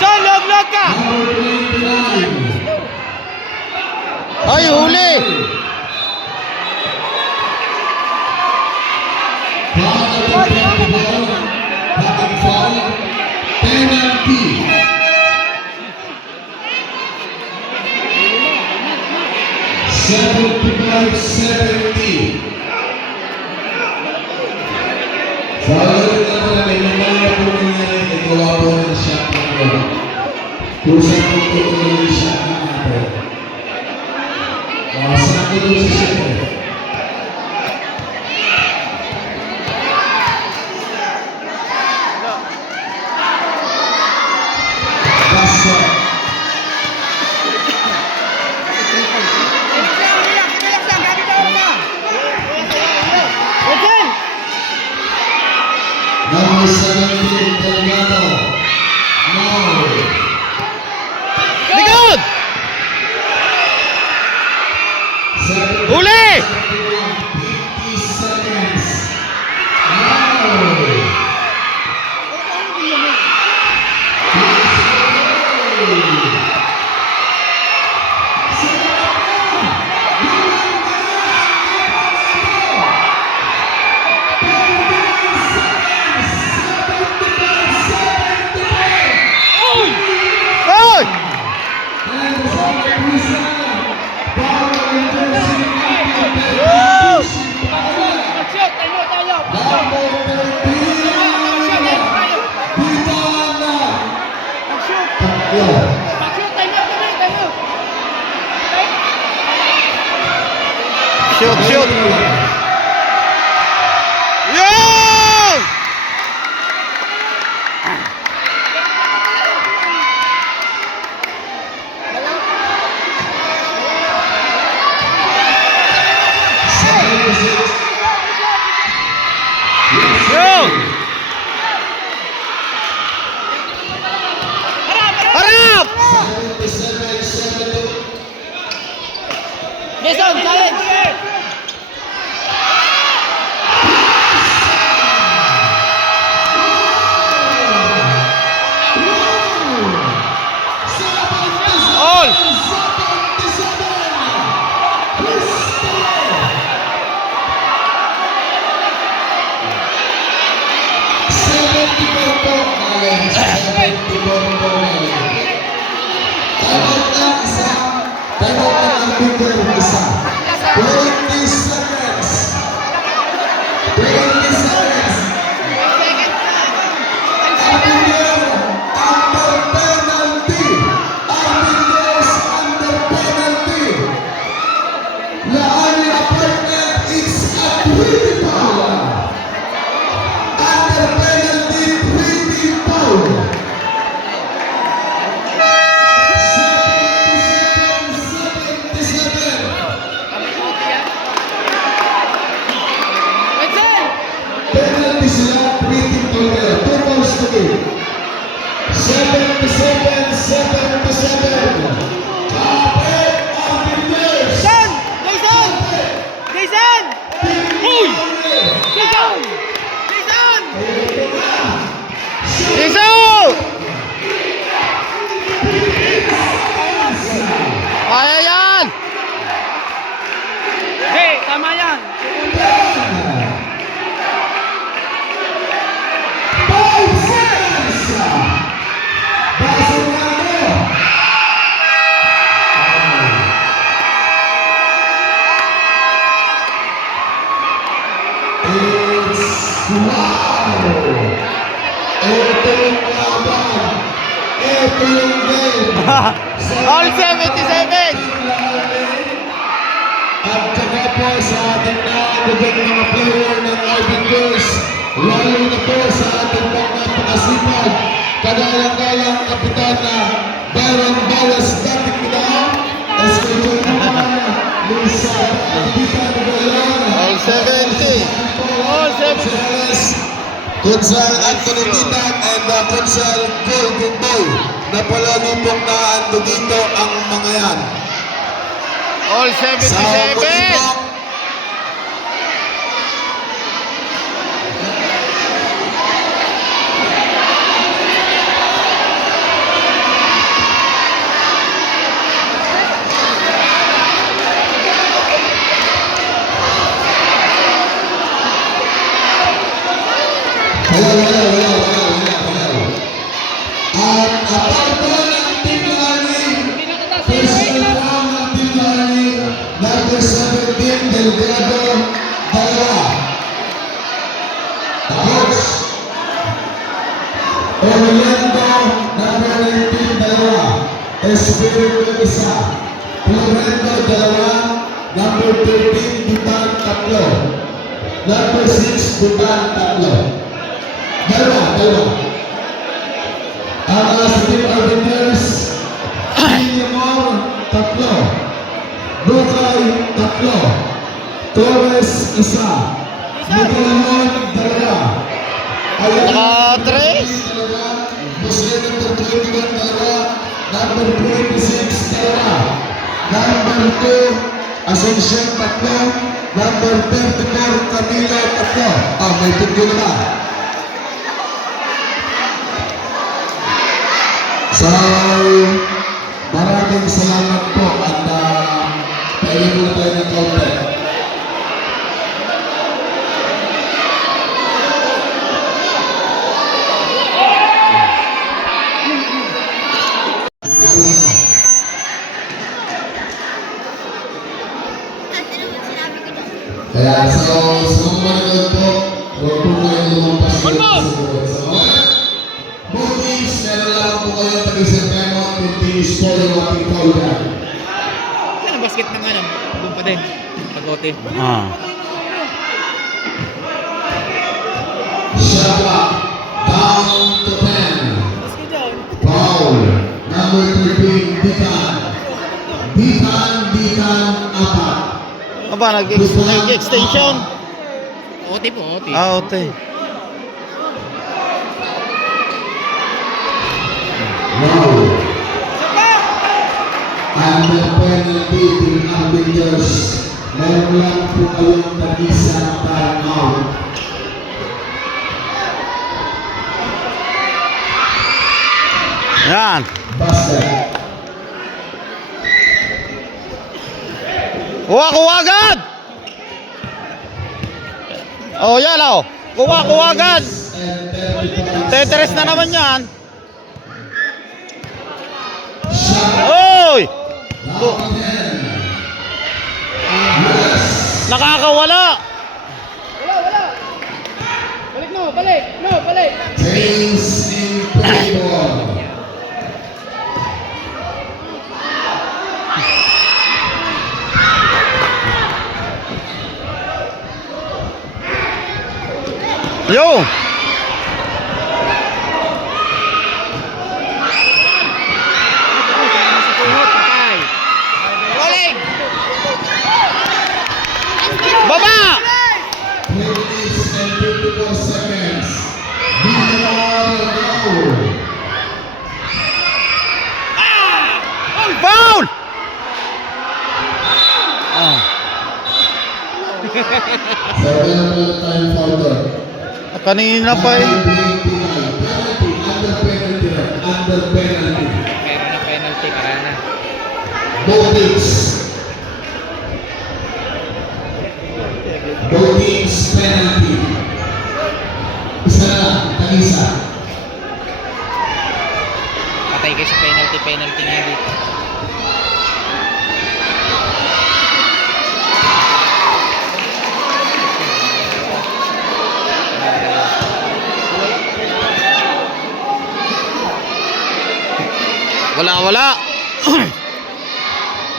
Son, log ka! Number 29. Ay, huli! Having foul, penalty. Sa ulit na pala, may mamaya po nangyari, may gawa po ng shot na po. Kung saan po tutuloy yung shot na natin. Saan po doon sa shot eh? Basta. Number 17, Delgado. No. Likod! Huli! 50 seconds. No. Shoot, shoot. Yun! Yun! Harap! Jason, challenge! All! Penalty sila, pretty total. 2 balls to game. 7-7. Kapit ang Pilipinas. Jason! Jason! Jason! Uy! Jason! Jason! Jason! Kaya yan! Hey, tama yan! 5 seconds. Baso na mo. It's wow. Ito yung laban. Ito yung game. All 77! At saka po sa ating nakakagod mga player ng Arvin Girls, lalo na po sa ating mga napakasipag, kagalang-galang kapitan na Baron Balas dating pinaan, Escobar Naman, Luisa Pagdita Nagalang, All 70! All 70! Kunsal Anthony Bitag and Kunsal Paul Gumboy na palagi pong naando dito ang mga yan. All Sa 77! muli po, wala. At aparto ng Team Lani, personal foul ng Team Lani, number 17, Delgado, dalawa. Tapos, Orlando, number 19, dalawa. Espiritu, isa. Florendo, dalawa. Number 13, Butan, tatlo. Number 6, Butan, tatlo. Dalawa. Ang sa Team Arbiters, Guillermo, tatlo. Bukay, tatlo. Torres, isa. Miguelon, dalawa. Naka-tres? Dalawa. Muslim number 21, dalawa. Number 26, dalawa. Number 2, Asuncion, tatlo. Number 34, Camilo, tatlo. May tungkol na. So, maraming salamat po at pwede mo na tayo ng kaunti. Kaya so, sa mga manonood po, huwag po kayong lumampas dito sa buhay. So, Bookies, meron lang po kayo pag-isip kayo finish po yung ating foul dyan. Saan ang basket ng ano? Doon pa din. Pagote. Shot clock. Down to 10. Foul. Number 13, Ditan. Ditan, apat. Aba, nag-extension. Ote po, ote. Ah, ote. Wow. And the penalty to the arbiters. Meron lang po kayong nag-isang time out. Yan. Basket. Kuha agad! Oh, yan oh. Kuha agad. And 35 Tetris na naman yan. shot. Oy! Down to 10. Yes. Nakakawala. James in favor. Yo! Rolling! Baba! 3 minutes and 54 seconds. Before goal. Foul! Ah. So, available time foul there. Kanina pa eh. Penalty, under penalty, under penalty. Meron na penalty, karana. Both teams. Both teams penalty. Isa na, tag-isa. Patay kayo sa penalty nga dito. Wala.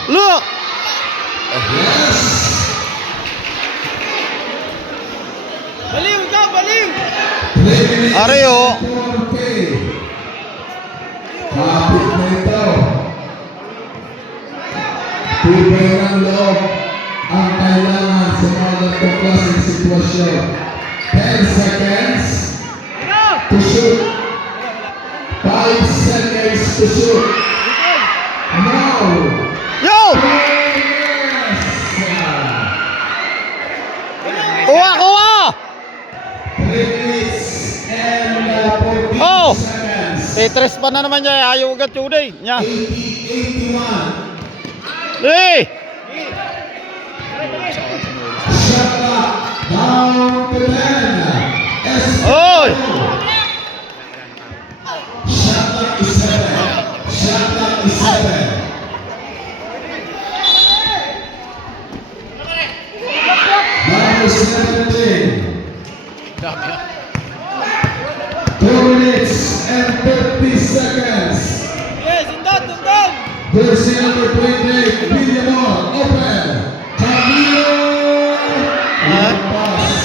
Look! Yes. Baliw ka, baliw! 3 minutes Are, oh. and 4 pay. Kapit na ito. Tibay ng loob ang kailangan sa mga ganitong klaseng sitwasyon. 10 seconds to shoot. 5 seconds to shoot. Now. Yo! Yes! Kuha! 3 minutes and 14 Oh! seconds. Tetris pa na naman niya. Ayaw agad yun eh. Nya. 80-81. Eh! Shot clock down to 10. Oy! Shot clock is 7. Shot clock is 7. Number 17. 2 minutes and 30 seconds. Yes, undang! Jersey number 28, Villamor, open. Camilo. Pass.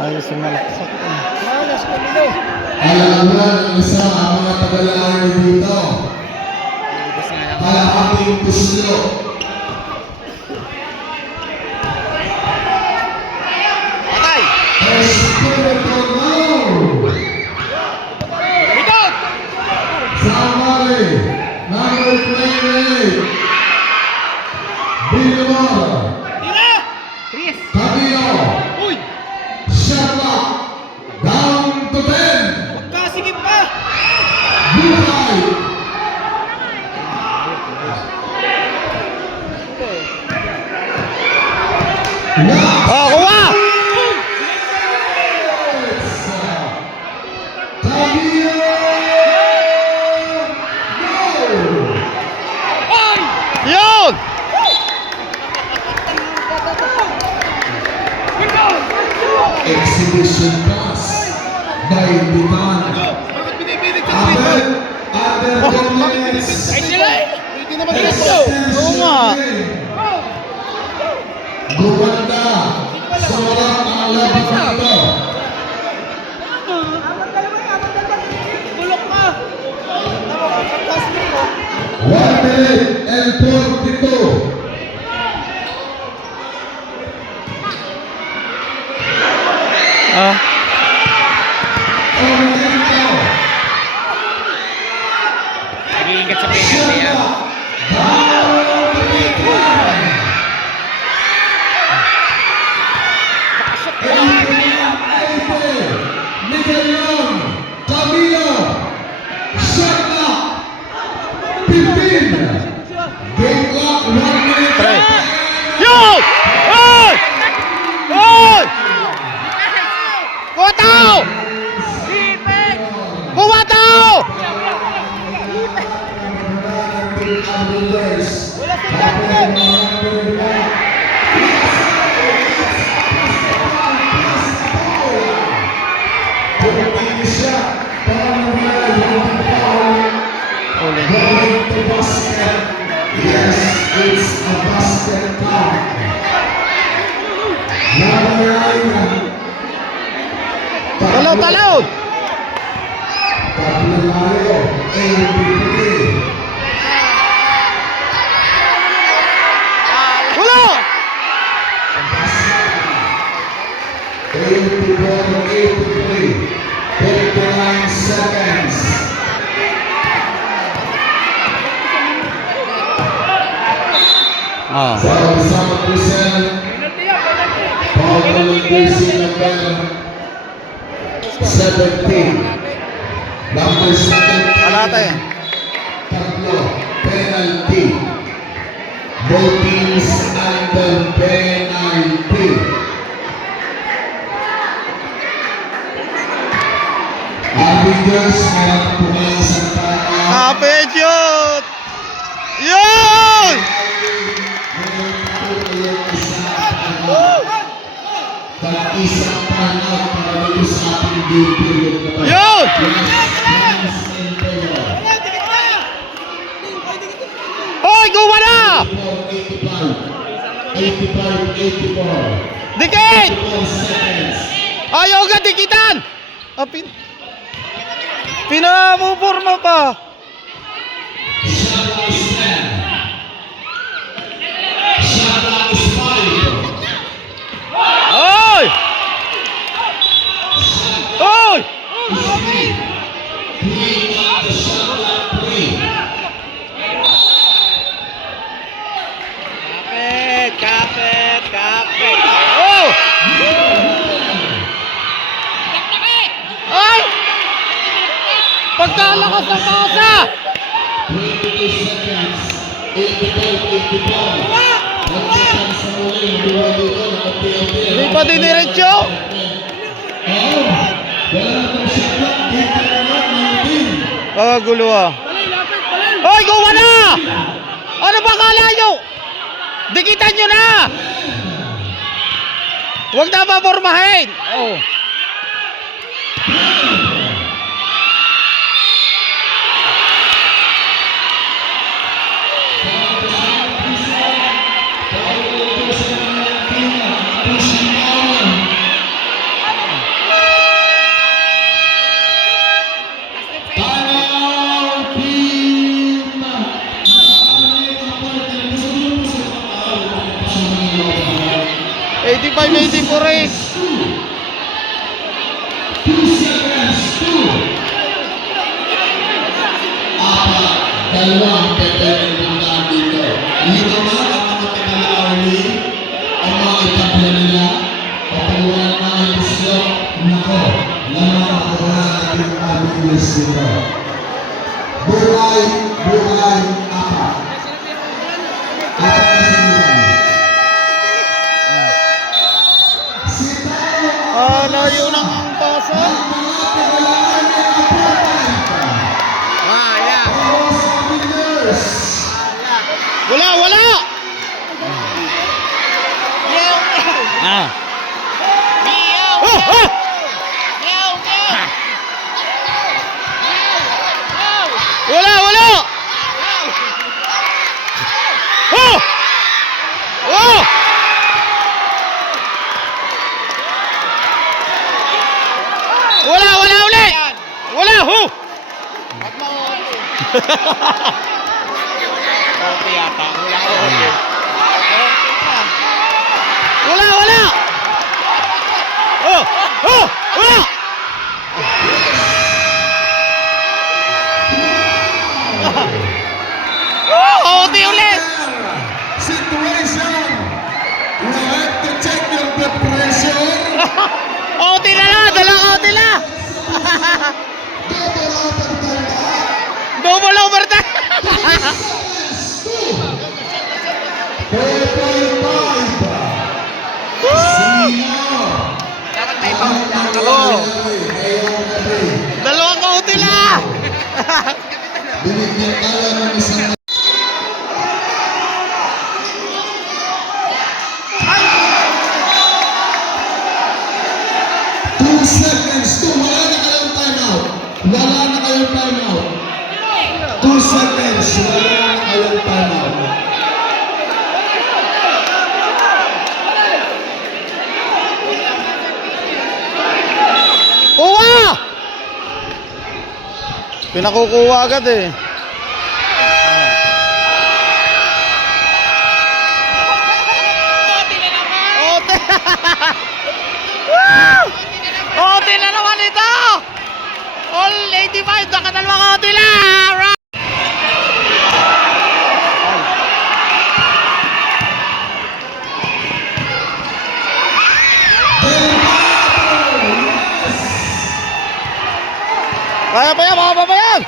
Ayos yung malaksak. Alam ang isa ang mga tagalaan dito. Kalahating kuslo. Patay! Espiritu now. Likod! Samari, number 28. Villamor. Tira! Chris! Camilo. Uy! Shot clock. Down to 10. Magkasigip pa! Buhay. Last Oh, kuha! Camilo. Go. Yun! Exhibition pass by Ditan. Bakit binibinig ka? Abel 4 minutes. Ay sila eh. Hindi naman sila. Oo nga. Gumanda. Sumarap ang laban nito. Bulok ka. 1 minute and 42. Ah. Nag-iingat sa penalty yan. Miguelon, Camilo, Shaka, 15. Game clock, 1 minute. Try. Yo! Hoy! Hoy! Kuha tao! Kuha tao! Wala si Dante. Uli. Going to basket. Yes, it's a basket count. Number 9. Talaw, talaw! Tatlo tayo. 83. Wala! 84-83. 39 seconds. Ah. Sa bersama Christian, Paul jersey number 17. Number 17. Alata eh. Tatlo, penalty. Both teams under penalty. Arbiters, meron po kayo isang tama. Kapit yun! Yun! Isang timeout para dito sa ating game period na tayo. Yun! Hoy, kuha na! 85-84. Dikit! 4 seconds. Ayaw ka dikitan! Ah, pinamumurma pa! Shaka is 10. Shaka is 5. Hoy! Hoy! Bring up the shot clock, play. Kapit, kapit, kapit. Oh! Ay! Pagkalakas ng pasa! 22 seconds. 85-84. 1 second sa muli. Mabuhay dito. Nakapiyapiyap. Hindi pa diniretso? Wala na itong shot clock. Dito na lang, 19. Ah, gulo ah. Hoy, kuha na! Ano ba kala nyo? Dikitan nyo na! Huwag na mapormahin! Oh. Timeout, team. 85-84 eh. 2 seconds. 2. Dalawang pepere ng daan dito. Yun naman ang mga taga-army, ang mga itabla nila, kapaliwan na ang gusto, nako, lamang ako na ating army list dito. Buhay, buhay, apat. Apat na sinulan. Ah, layo ng pasa. Wala, wala! Ah. Oh, oh! Wala, wala! Okay yata. Wala ka okay. Wala, wala! Oh! Oh! Wala! Oh! OT ulit! Situation. You have to check your blood pressure. OT na lang! Dalang OT na! Double overtime! 4.5. Dalawang OT na! Binigyan tayo ng isang 2 seconds. Wala na kayong timeout. Wala na kayong timeout. 2 seconds. Wala na kayong timeout. Kuha! Pinakukuha agad eh. OT! Woo! OT na naman ito! All 85, nakadalawang OT na! Alright! Kaya pa yan, mga babayan!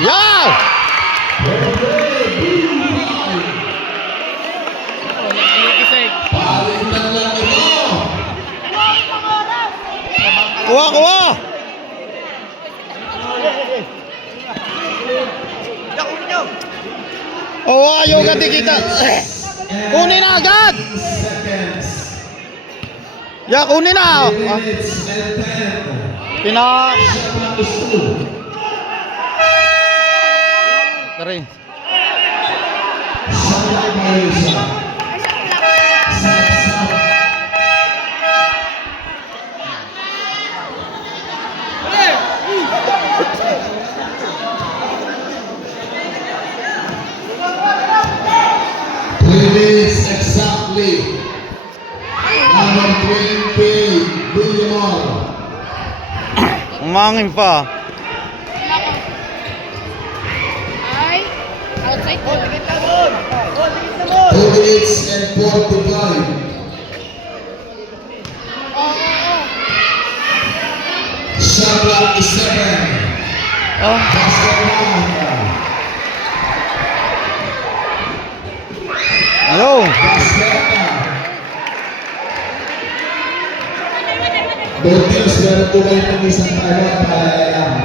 Yan! Palitan lang ito. Kuha, kuha! Oo, ayaw ka kita. Kunin na agad! Seconds. Ya, kunin na! 3 minutes and 10. Pina... Shot is 2. Tari. Shot violation. Stop. 3 minutes exactly. Number 20, Villamor. Umangin pa. Ay, outside ko. 2 minutes and 45. Shot clock is 7. Oh. Basket 1. Hello. Basket. Both teams meron po kayo ng isang timeout para lang.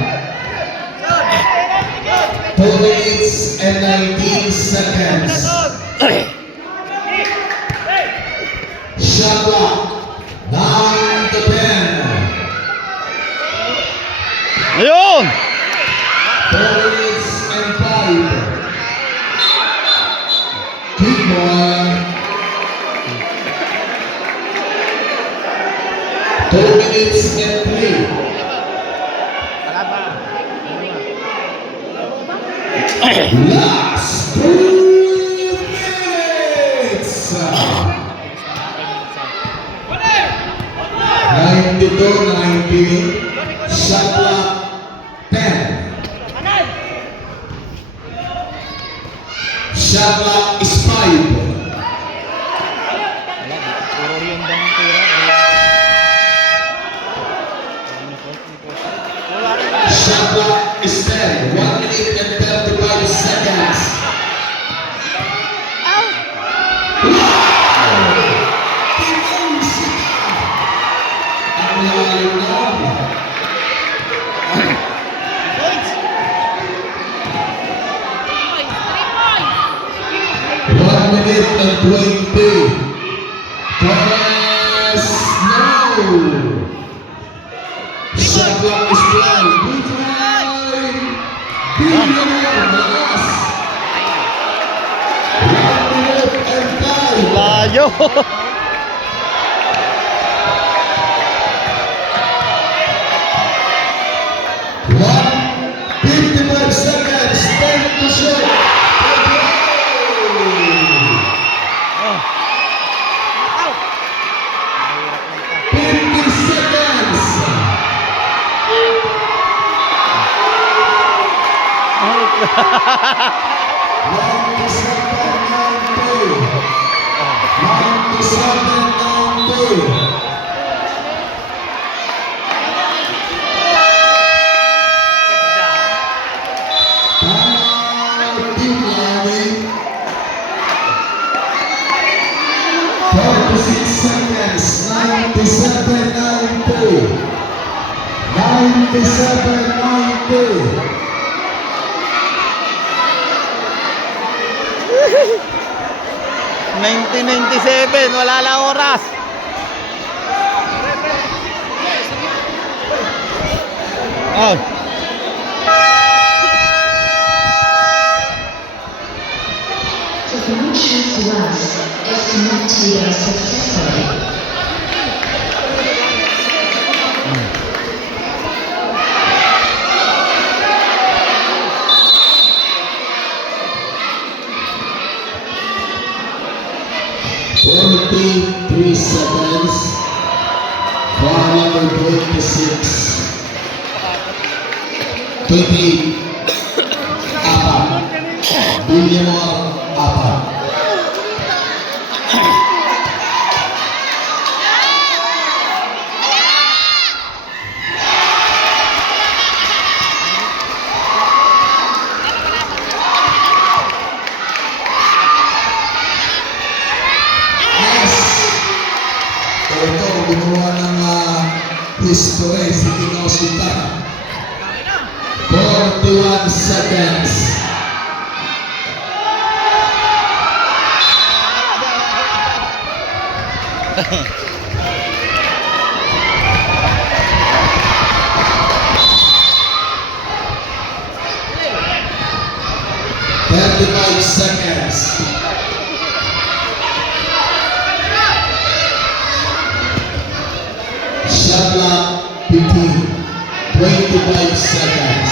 2 minutes and 19 seconds. Shot clock 9 to 10. Ayun! 4 minutes and 5. Quick ball. 2 minutes and 3. Last 2 minutes. 92-90. Shot clock 10. Shot clock is 5. Shot clock is 10. 1 minute and 35 seconds. Ang lalim na. One minute and 20. Press now. Shot clock is 12. Malakas. 1 minute and 5. Layo! Seconds, 97-90. 97-90. 1997, wala na oras. Oh. The promotions was estimated successfully. Three seconds. Far number 26. 20. Apat. Villamor, apat. Ito, gumawa ng history si Kinosita. 41 seconds. Thirty-five seconds. Shot clock 15. 25 seconds.